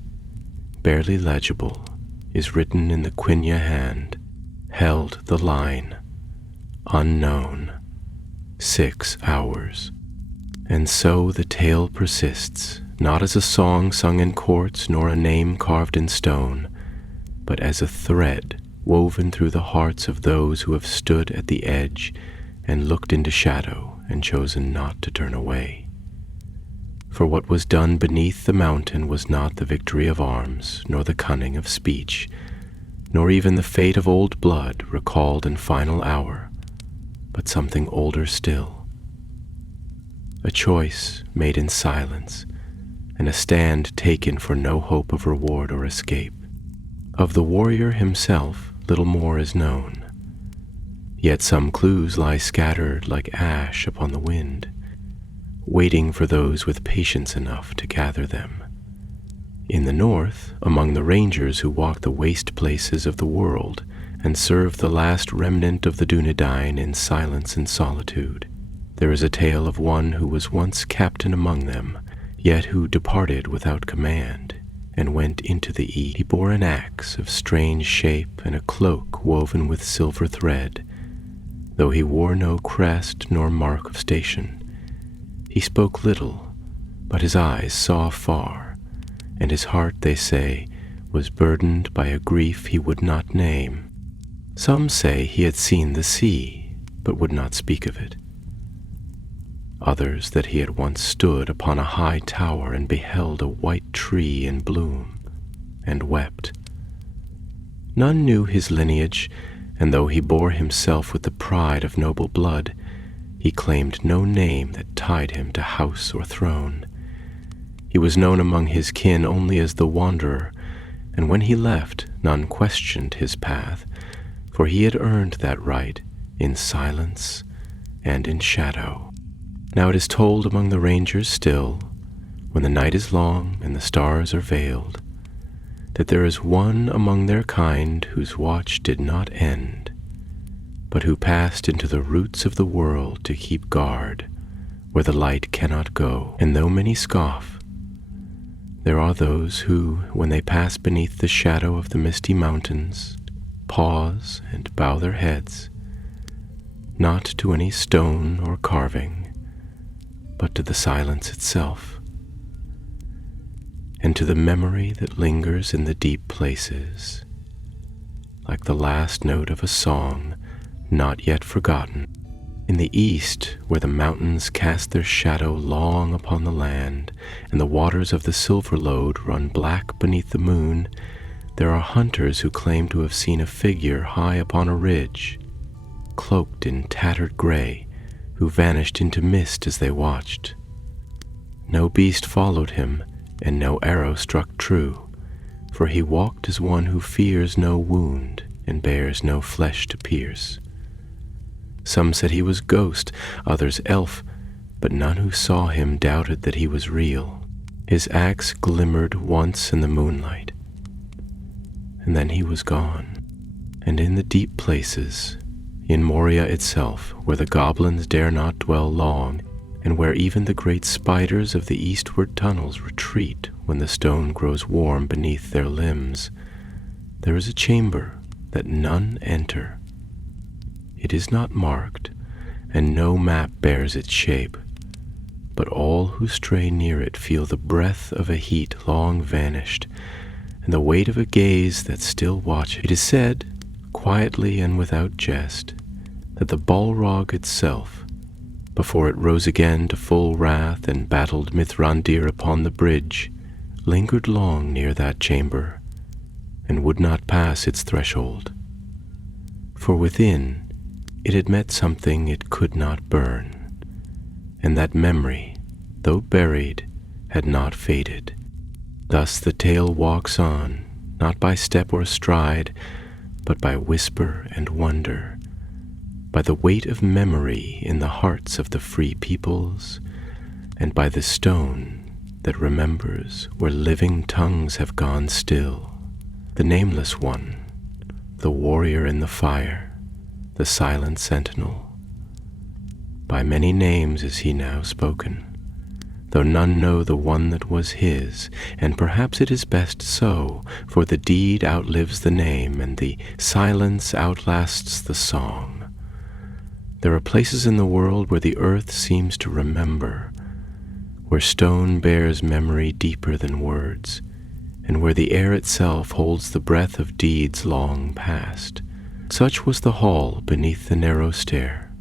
barely legible, is written in the Quenya hand, held the line, unknown, 6 hours. And so the tale persists, not as a song sung in courts nor a name carved in stone, but as a thread woven through the hearts of those who have stood at the edge and looked into shadow and chosen not to turn away. For what was done beneath the mountain was not the victory of arms, nor the cunning of speech, nor even the fate of old blood recalled in final hour, but something older still, a choice made in silence, and a stand taken for no hope of reward or escape. Of the warrior himself little more is known, yet some clues lie scattered like ash upon the wind, waiting for those with patience enough to gather them. In the north, among the rangers who walk the waste places of the world and serve the last remnant of the Dunedain in silence and solitude, there is a tale of one who was once captain among them, yet who departed without command, and went into the east. He bore an axe of strange shape and a cloak woven with silver thread, though he wore no crest nor mark of station. He spoke little, but his eyes saw far, and his heart, they say, was burdened by a grief he would not name. Some say he had seen the sea, but would not speak of it. Others that he had once stood upon a high tower and beheld a white tree in bloom, and wept. None knew his lineage, and though he bore himself with the pride of noble blood, he claimed no name that tied him to house or throne. He was known among his kin only as the wanderer, and when he left, none questioned his path, for he had earned that right in silence and in shadow. Now it is told among the rangers still, when the night is long and the stars are veiled, that there is one among their kind whose watch did not end, but who passed into the roots of the world to keep guard where the light cannot go. And though many scoff, there are those who, when they pass beneath the shadow of the misty mountains, pause and bow their heads, not to any stone or carving, but to the silence itself, and to the memory that lingers in the deep places, like the last note of a song not yet forgotten. In the east, where the mountains cast their shadow long upon the land, and the waters of the Silver Lode run black beneath the moon, there are hunters who claim to have seen a figure high upon a ridge, cloaked in tattered gray, who vanished into mist as they watched. No beast followed him, and no arrow struck true, for he walked as one who fears no wound and bears no flesh to pierce. Some said he was ghost, others elf, but none who saw him doubted that he was real. His axe glimmered once in the moonlight, and then he was gone. And in the deep places, in Moria itself, where the goblins dare not dwell long, and where even the great spiders of the eastward tunnels retreat when the stone grows warm beneath their limbs, there is a chamber that none enter. It is not marked, and no map bears its shape, but all who stray near it feel the breath of a heat long vanished, and the weight of a gaze that still watches. It is said, quietly and without jest, that the Balrog itself, before it rose again to full wrath and battled Mithrandir upon the bridge, lingered long near that chamber, and would not pass its threshold. For within it had met something it could not burn, and that memory, though buried, had not faded. Thus the tale walks on, not by step or stride, but by whisper and wonder, by the weight of memory in the hearts of the free peoples, and by the stone that remembers where living tongues have gone still. The Nameless One, the warrior in the fire, the silent sentinel. By many names is he now spoken, though none know the one that was his, and perhaps it is best so, for the deed outlives the name, and the silence outlasts the song. There are places in the world where the earth seems to remember, where stone bears memory deeper than words, and where the air itself holds the breath of deeds long past. Such was the hall beneath the narrow stair,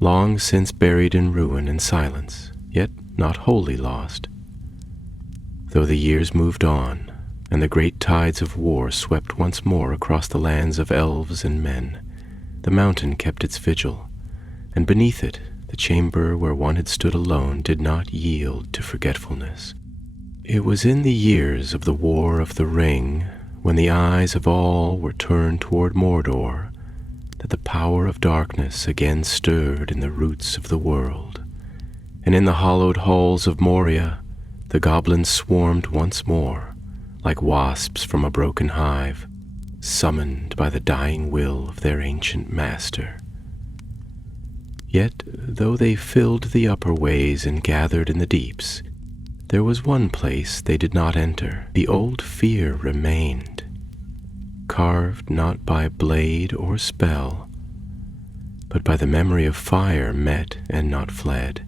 long since buried in ruin and silence, yet not wholly lost. Though the years moved on, and the great tides of war swept once more across the lands of elves and men, the mountain kept its vigil, and beneath it, the chamber where one had stood alone did not yield to forgetfulness. It was in the years of the War of the Ring, when the eyes of all were turned toward Mordor, that the power of darkness again stirred in the roots of the world, and in the hallowed halls of Moria the goblins swarmed once more, like wasps from a broken hive, summoned by the dying will of their ancient master. Yet, though they filled the upper ways and gathered in the deeps, there was one place they did not enter. The old fear remained, carved not by blade or spell, but by the memory of fire met and not fled,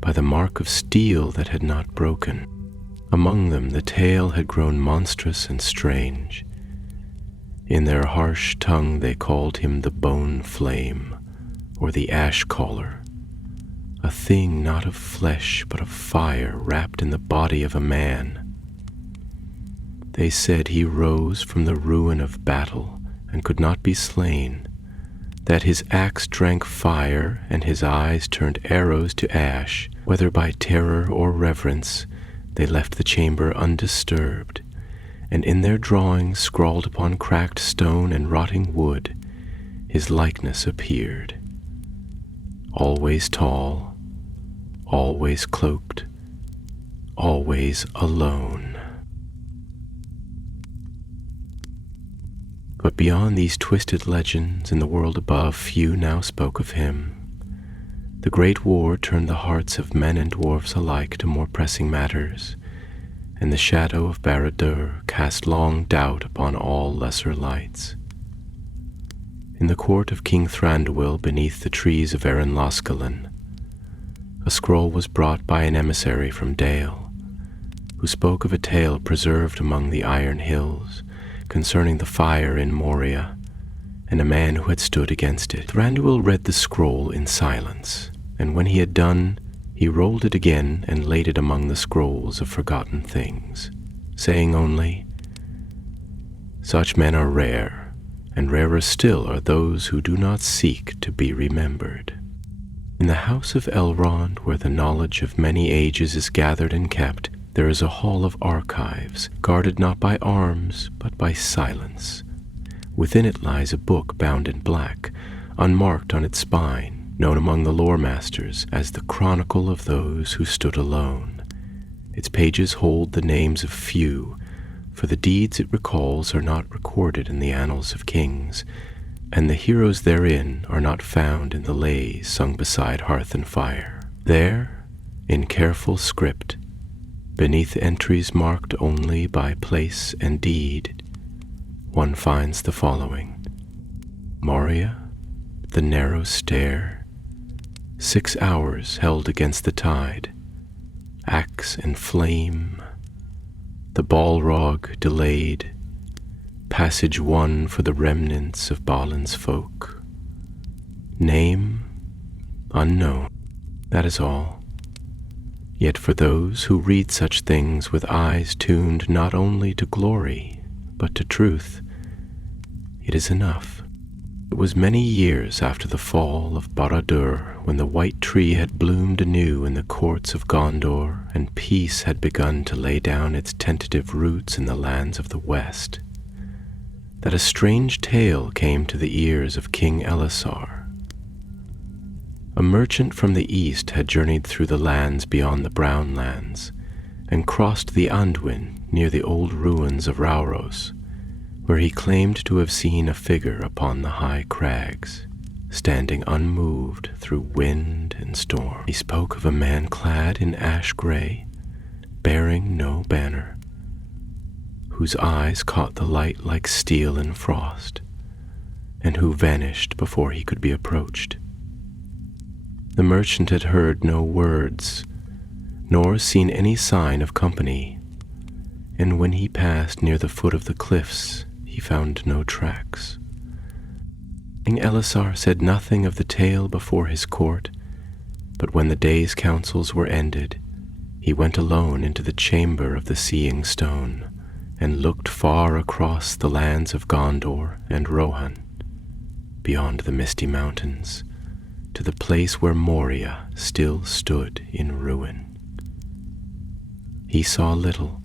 by the mark of steel that had not broken. Among them the tale had grown monstrous and strange. In their harsh tongue they called him the Bone Flame, or the Ash Caller, a thing not of flesh but of fire wrapped in the body of a man. They said he rose from the ruin of battle and could not be slain, that his axe drank fire and his eyes turned arrows to ash. Whether by terror or reverence, they left the chamber undisturbed, and in their drawings scrawled upon cracked stone and rotting wood, his likeness appeared. Always tall, always cloaked, always alone. But beyond these twisted legends in the world above, few now spoke of him. The great war turned the hearts of men and dwarfs alike to more pressing matters, and the shadow of Barad-dûr cast long doubt upon all lesser lights. In the court of King Thranduil, beneath the trees of Erin Loscallan, a scroll was brought by an emissary from Dale, who spoke of a tale preserved among the Iron Hills concerning the fire in Moria, and a man who had stood against it. Thranduil read the scroll in silence, and when he had done, he rolled it again and laid it among the scrolls of forgotten things, saying only, "Such men are rare, and rarer still are those who do not seek to be remembered." In the house of Elrond, where the knowledge of many ages is gathered and kept, there is a hall of archives, guarded not by arms, but by silence. Within it lies a book bound in black, unmarked on its spine, known among the lore masters as the Chronicle of Those Who Stood Alone. Its pages hold the names of few, for the deeds it recalls are not recorded in the annals of kings, and the heroes therein are not found in the lays sung beside hearth and fire. There, in careful script, beneath entries marked only by place and deed, one finds the following: Moria, the narrow stair, 6 hours held against the tide, axe and flame, the Balrog delayed, passage won for the remnants of Balin's folk. Name, unknown. That is all. Yet for those who read such things with eyes tuned not only to glory, but to truth, it is enough. It was many years after the fall of Barad-dûr, when the white tree had bloomed anew in the courts of Gondor, and peace had begun to lay down its tentative roots in the lands of the west, that a strange tale came to the ears of King Elisar. A merchant from the east had journeyed through the lands beyond the Brown Lands, and crossed the Anduin near the old ruins of Rauros, where he claimed to have seen a figure upon the high crags, standing unmoved through wind and storm. He spoke of a man clad in ash gray, bearing no banner, whose eyes caught the light like steel and frost, and who vanished before he could be approached. The merchant had heard no words, nor seen any sign of company, and when he passed near the foot of the cliffs, he found no tracks. King Elisar said nothing of the tale before his court, but when the day's councils were ended, he went alone into the chamber of the Seeing Stone, and looked far across the lands of Gondor and Rohan, beyond the misty mountains, to the place where Moria still stood in ruin. He saw little,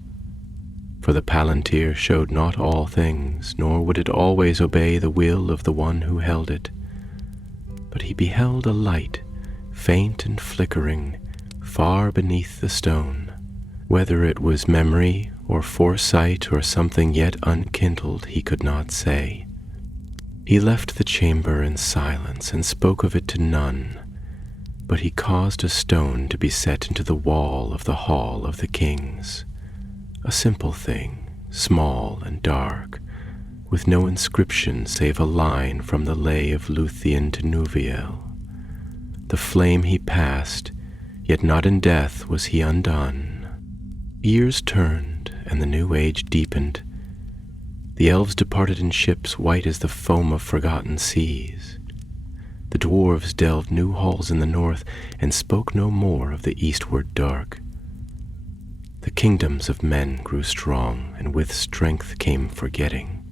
for the Palantir showed not all things, nor would it always obey the will of the one who held it. But he beheld a light, faint and flickering, far beneath the stone. Whether it was memory or foresight or something yet unkindled, he could not say. He left the chamber in silence and spoke of it to none, but he caused a stone to be set into the wall of the Hall of the Kings. A simple thing, small and dark, with no inscription save a line from the lay of Luthien to Nuviel. The flame he passed, yet not in death was he undone. Years turned, and the new age deepened. The elves departed in ships white as the foam of forgotten seas. The dwarves delved new halls in the north, and spoke no more of the eastward dark. The kingdoms of men grew strong, and with strength came forgetting.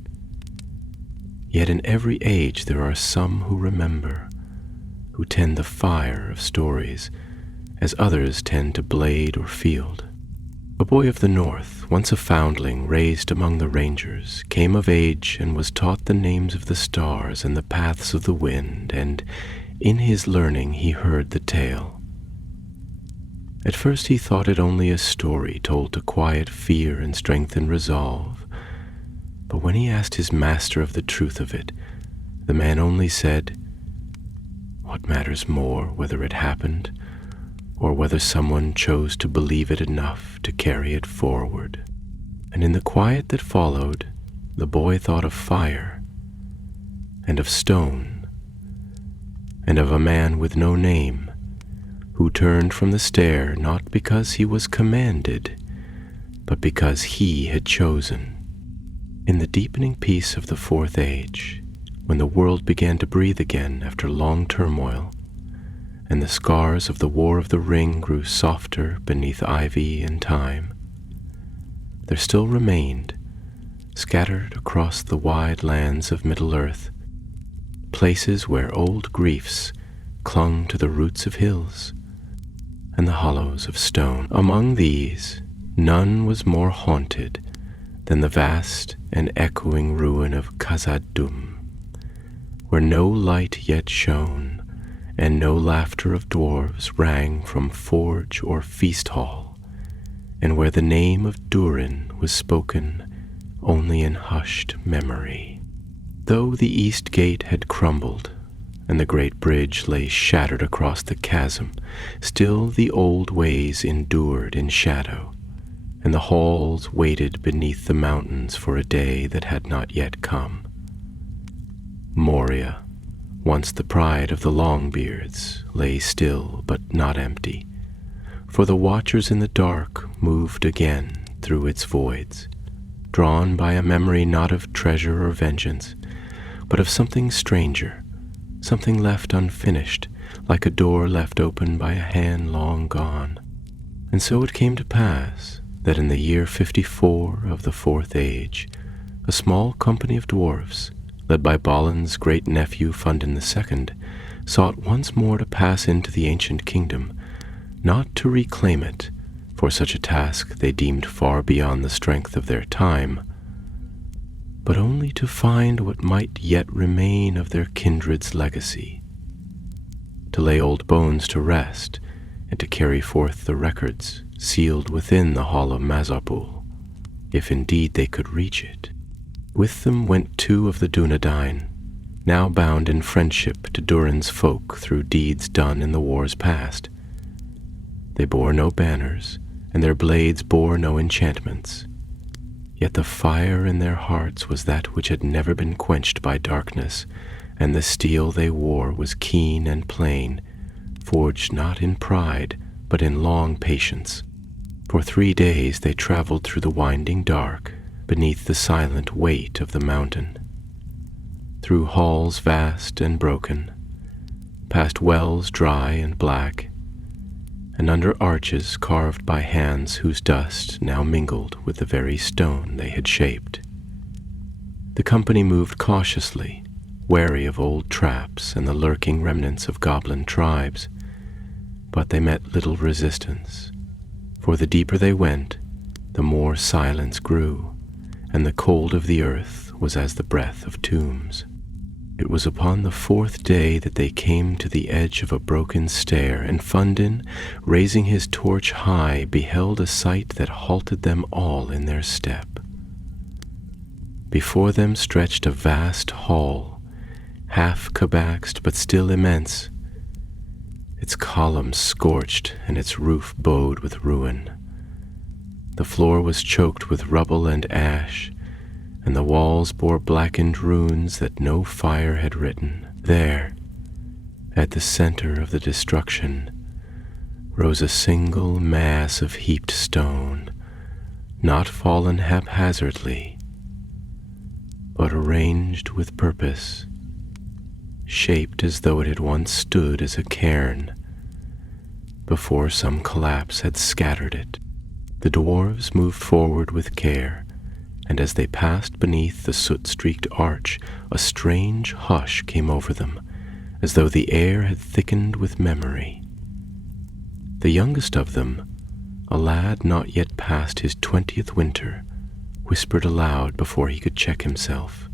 Yet in every age there are some who remember, who tend the fire of stories, as others tend to blade or field. A boy of the north, once a foundling raised among the rangers, came of age and was taught the names of the stars and the paths of the wind, and in his learning he heard the tale. At first he thought it only a story told to quiet fear and strengthen resolve, but when he asked his master of the truth of it, the man only said, "What matters more whether it happened, or whether someone chose to believe it enough to carry it forward?" And in the quiet that followed, the boy thought of fire, and of stone, and of a man with no name, who turned from the stair not because he was commanded, but because he had chosen. In the deepening peace of the Fourth Age, when the world began to breathe again after long turmoil, and the scars of the War of the Ring grew softer beneath ivy and time, there still remained, scattered across the wide lands of Middle-earth, places where old griefs clung to the roots of hills and the hollows of stone. Among these, none was more haunted than the vast and echoing ruin of Khazad-dûm, where no light yet shone, and no laughter of dwarves rang from forge or feast hall, and where the name of Durin was spoken only in hushed memory. Though the east gate had crumbled, and the great bridge lay shattered across the chasm, still the old ways endured in shadow, and the halls waited beneath the mountains for a day that had not yet come. Moria, once the pride of the Longbeards, lay still but not empty, for the watchers in the dark moved again through its voids, drawn by a memory not of treasure or vengeance, but of something stranger, something left unfinished, like a door left open by a hand long gone. And so it came to pass that in the year 54 of the Fourth Age, a small company of dwarfs, led by Balin's great-nephew Fundin II, sought once more to pass into the ancient kingdom, not to reclaim it, for such a task they deemed far beyond the strength of their time, but only to find what might yet remain of their kindred's legacy, to lay old bones to rest, and to carry forth the records sealed within the hall of Mazarbul, if indeed they could reach it. With them went 2 of the Dunedain, now bound in friendship to Durin's folk through deeds done in the wars past. They bore no banners, and their blades bore no enchantments. Yet the fire in their hearts was that which had never been quenched by darkness, and the steel they wore was keen and plain, forged not in pride, but in long patience. For 3 days they traveled through the winding dark, beneath the silent weight of the mountain, through halls vast and broken, past wells dry and black, and under arches carved by hands whose dust now mingled with the very stone they had shaped. The company moved cautiously, wary of old traps and the lurking remnants of goblin tribes, but they met little resistance, for the deeper they went, the more silence grew, and the cold of the earth was as the breath of tombs. It was upon the 4th day that they came to the edge of a broken stair, and Fundin, raising his torch high, beheld a sight that halted them all in their step. Before them stretched a vast hall, half cabaxed but still immense, its columns scorched and its roof bowed with ruin. The floor was choked with rubble and ash, and the walls bore blackened runes that no fire had written. There, at the center of the destruction, rose a single mass of heaped stone, not fallen haphazardly, but arranged with purpose, shaped as though it had once stood as a cairn, before some collapse had scattered it. The dwarves moved forward with care, and as they passed beneath the soot-streaked arch, a strange hush came over them, as though the air had thickened with memory. The youngest of them, a lad not yet past his 20th winter, whispered aloud before he could check himself,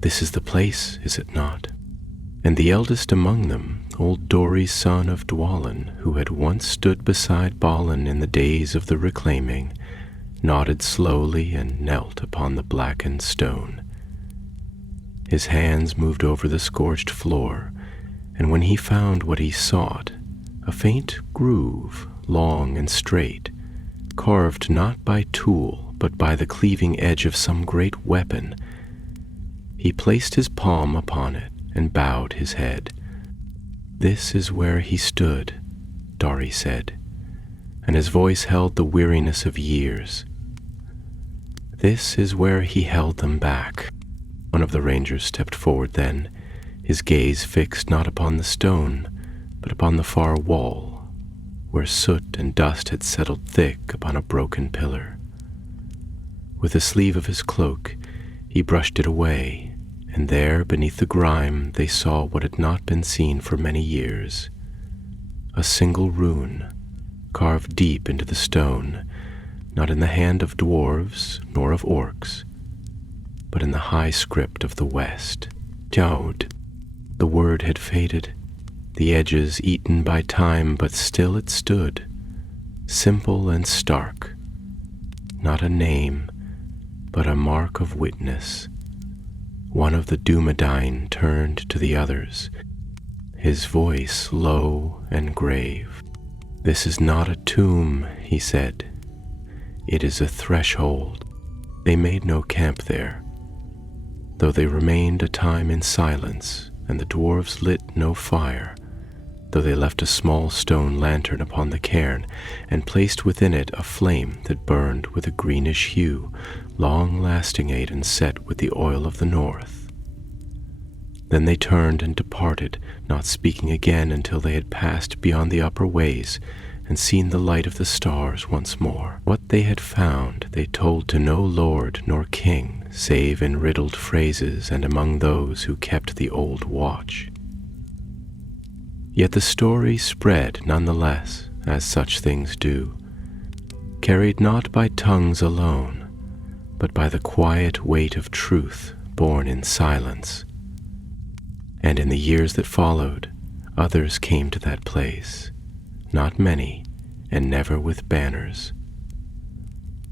"This is the place, is it not?" And the eldest among them, old Dori's son of Dwalin, who had once stood beside Balin in the days of the reclaiming, nodded slowly and knelt upon the blackened stone. His hands moved over the scorched floor, and when he found what he sought, a faint groove, long and straight, carved not by tool but by the cleaving edge of some great weapon, he placed his palm upon it and bowed his head. "This is where he stood," Dori said, and his voice held the weariness of years. "This is where he held them back." One of the rangers stepped forward then, his gaze fixed not upon the stone, but upon the far wall, where soot and dust had settled thick upon a broken pillar. With the sleeve of his cloak, he brushed it away, and there, beneath the grime, they saw what had not been seen for many years. A single rune, carved deep into the stone, not in the hand of dwarves nor of orcs, but in the high script of the West. Jaud. The word had faded, the edges eaten by time, but still it stood, simple and stark, not a name, but a mark of witness. One of the Dunedain turned to the others, his voice low and grave. "This is not a tomb," he said. "It is a threshold." They made no camp there, though they remained a time in silence, and the dwarves lit no fire, though they left a small stone lantern upon the cairn, and placed within it a flame that burned with a greenish hue, long-lasting and set with the oil of the north. Then they turned and departed, not speaking again until they had passed beyond the upper ways and seen the light of the stars once more. What they had found they told to no lord nor king, save in riddled phrases and among those who kept the old watch. Yet the story spread nonetheless, as such things do, carried not by tongues alone, but by the quiet weight of truth borne in silence. And in the years that followed, others came to that place, not many, and never with banners,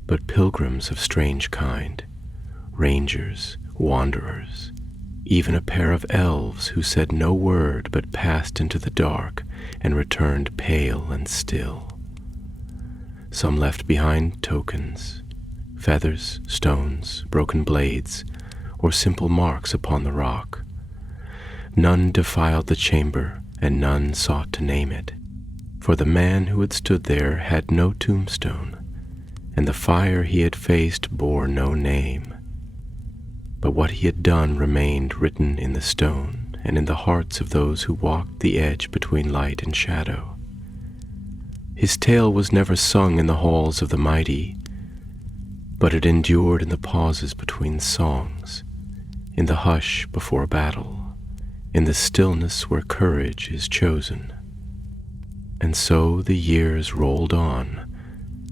but pilgrims of strange kind, rangers, wanderers, even a pair of elves who said no word but passed into the dark and returned pale and still. Some left behind tokens, feathers, stones, broken blades, or simple marks upon the rock. None defiled the chamber, and none sought to name it. For the man who had stood there had no tombstone, and the fire he had faced bore no name. But what he had done remained written in the stone and in the hearts of those who walked the edge between light and shadow. His tale was never sung in the halls of the mighty, but it endured in the pauses between songs, in the hush before battle, in the stillness where courage is chosen. And so the years rolled on,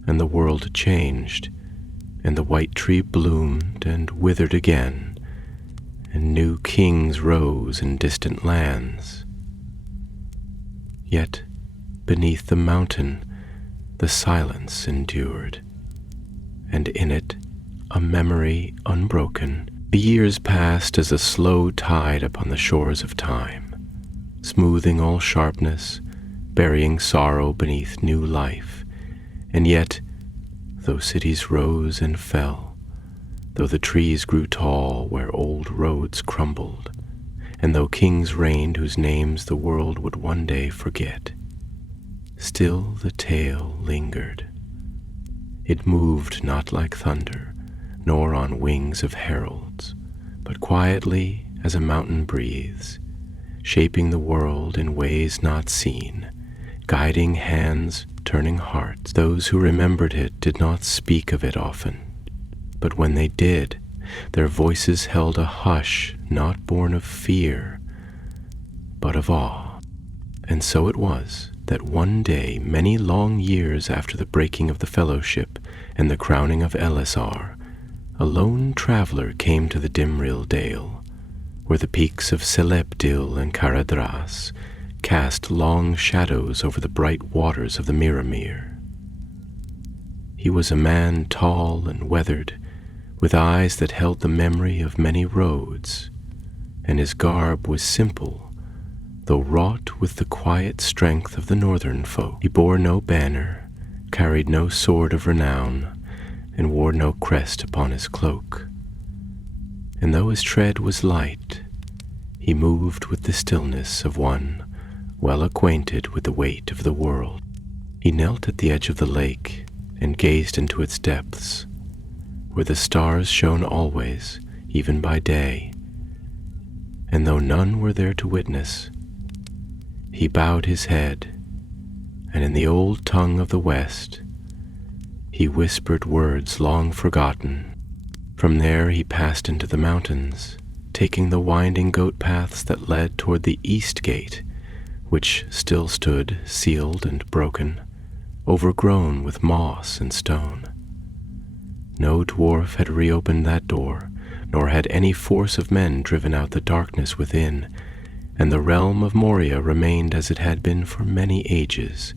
and the world changed, and the white tree bloomed and withered again, and new kings rose in distant lands. Yet beneath the mountain the silence endured, and in it a memory unbroken. The years passed as a slow tide upon the shores of time, smoothing all sharpness, burying sorrow beneath new life. And yet, though cities rose and fell, though the trees grew tall where old roads crumbled, and though kings reigned whose names the world would one day forget, still the tale lingered. It moved not like thunder, nor on wings of heralds, but quietly as a mountain breathes, shaping the world in ways not seen, guiding hands, turning hearts. Those who remembered it did not speak of it often, but when they did, their voices held a hush not born of fear, but of awe. And so it was that one day, many long years after the breaking of the fellowship and the crowning of Elisar, a lone traveler came to the Dimril Dale, where the peaks of Celebdil and Caradras cast long shadows over the bright waters of the Miramir. He was a man tall and weathered, with eyes that held the memory of many roads, and his garb was simple, though wrought with the quiet strength of the northern folk. He bore no banner, carried no sword of renown, and wore no crest upon his cloak. And though his tread was light, he moved with the stillness of one well acquainted with the weight of the world. He knelt at the edge of the lake and gazed into its depths, where the stars shone always, even by day. And though none were there to witness, he bowed his head, and in the old tongue of the West, he whispered words long forgotten. From there he passed into the mountains, taking the winding goat paths that led toward the east gate, which still stood sealed and broken, overgrown with moss and stone. No dwarf had reopened that door, nor had any force of men driven out the darkness within, and the realm of Moria remained as it had been for many ages,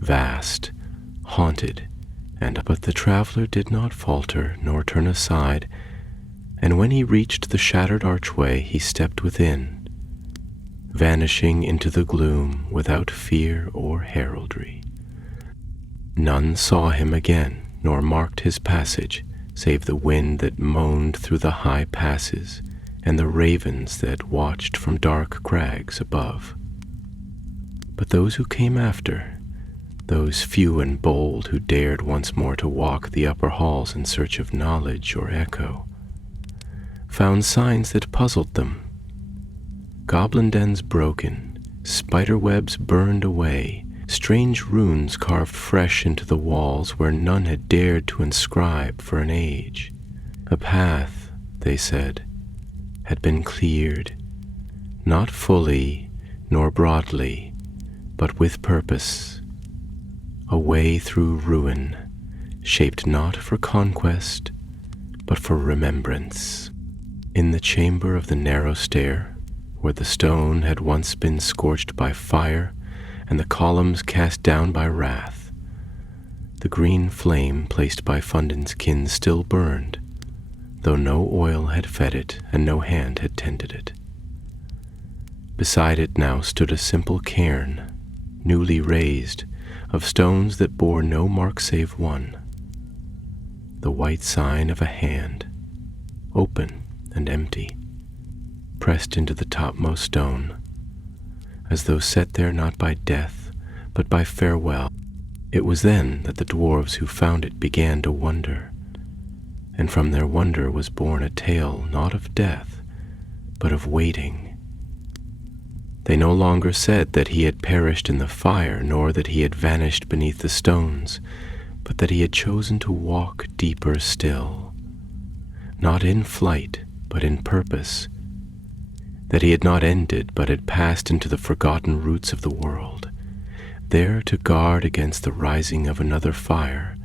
vast, haunted, but the traveler did not falter nor turn aside, and when he reached the shattered archway he stepped within, vanishing into the gloom without fear or heraldry. None saw him again, nor marked his passage, save the wind that moaned through the high passes and the ravens that watched from dark crags above. But those who came after, those few and bold who dared once more to walk the upper halls in search of knowledge or echo, found signs that puzzled them. goblin dens broken, spider webs burned away, strange runes carved fresh into the walls where none had dared to inscribe for an age. A path, they said, had been cleared, not fully nor broadly, but with purpose, a way through ruin, shaped not for conquest, but for remembrance. In the chamber of the narrow stair, where the stone had once been scorched by fire and the columns cast down by wrath, the green flame placed by Fundin's kin still burned, though no oil had fed it and no hand had tended it. Beside it now stood a simple cairn, newly raised, of stones that bore no mark save one, the white sign of a hand, open and empty, pressed into the topmost stone, as though set there not by death, but by farewell. It was then that the dwarves who found it began to wonder, and from their wonder was born a tale not of death, but of waiting. They no longer said that he had perished in the fire, nor that he had vanished beneath the stones, but that he had chosen to walk deeper still, not in flight, but in purpose, that he had not ended, but had passed into the forgotten roots of the world, there to guard against the rising of another fire,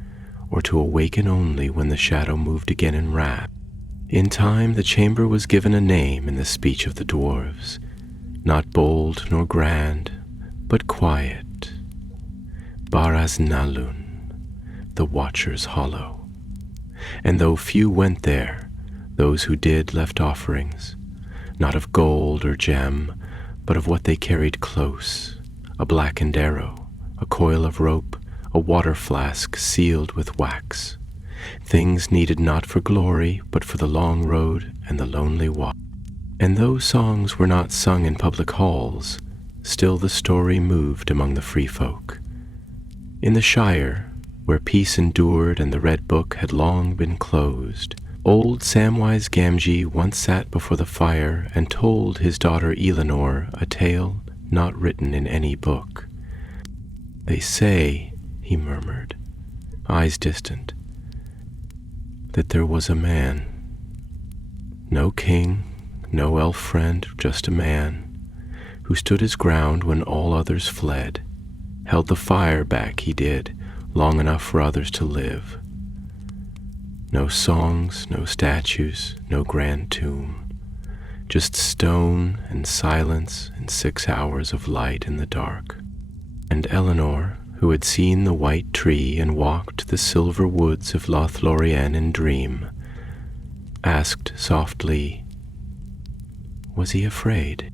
or to awaken only when the shadow moved again in wrath. In time the chamber was given a name in the speech of the dwarves, not bold nor grand, but quiet, Baraznalun, the Watcher's Hollow. And though few went there, those who did left offerings, not of gold or gem, but of what they carried close, a blackened arrow, a coil of rope, a water flask sealed with wax, things needed not for glory, but for the long road and the lonely walk. And though songs were not sung in public halls, still the story moved among the free folk. In the Shire, where peace endured and the Red Book had long been closed, old Samwise Gamgee once sat before the fire and told his daughter Elenor a tale not written in any book. "They say," he murmured, eyes distant, "that there was a man, no king, no elf friend, just a man, who stood his ground when all others fled, held the fire back, he did, long enough for others to live. No songs, no statues, no grand tomb, just stone and silence and 6 hours of light in the dark." And Eleanor, who had seen the white tree and walked the silver woods of Lothlorien in dream, asked softly, "Was he afraid?"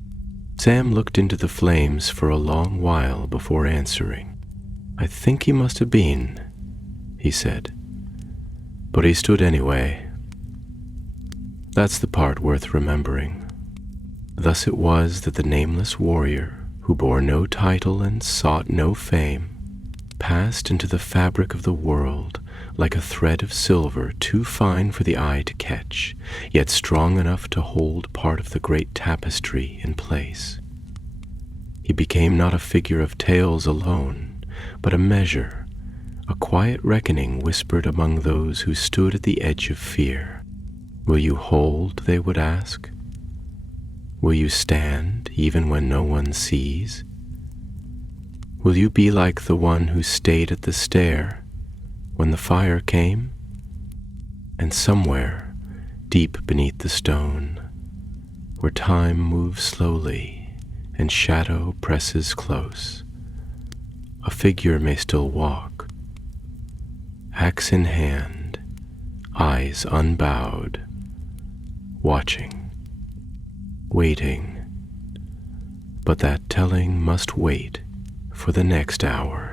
Sam looked into the flames for a long while before answering. "I think he must have been," he said. "But he stood anyway. That's the part worth remembering." Thus it was that the nameless warrior, who bore no title and sought no fame, passed into the fabric of the world like a thread of silver too fine for the eye to catch, yet strong enough to hold part of the great tapestry in place. He became not a figure of tales alone, but a measure, a quiet reckoning whispered among those who stood at the edge of fear. "Will you hold?" they would ask. "Will you stand even when no one sees? Will you be like the one who stayed at the stair when the fire came?" And somewhere, deep beneath the stone, where time moves slowly and shadow presses close, a figure may still walk, axe in hand, eyes unbowed, watching, waiting, but that telling must wait for the next hour.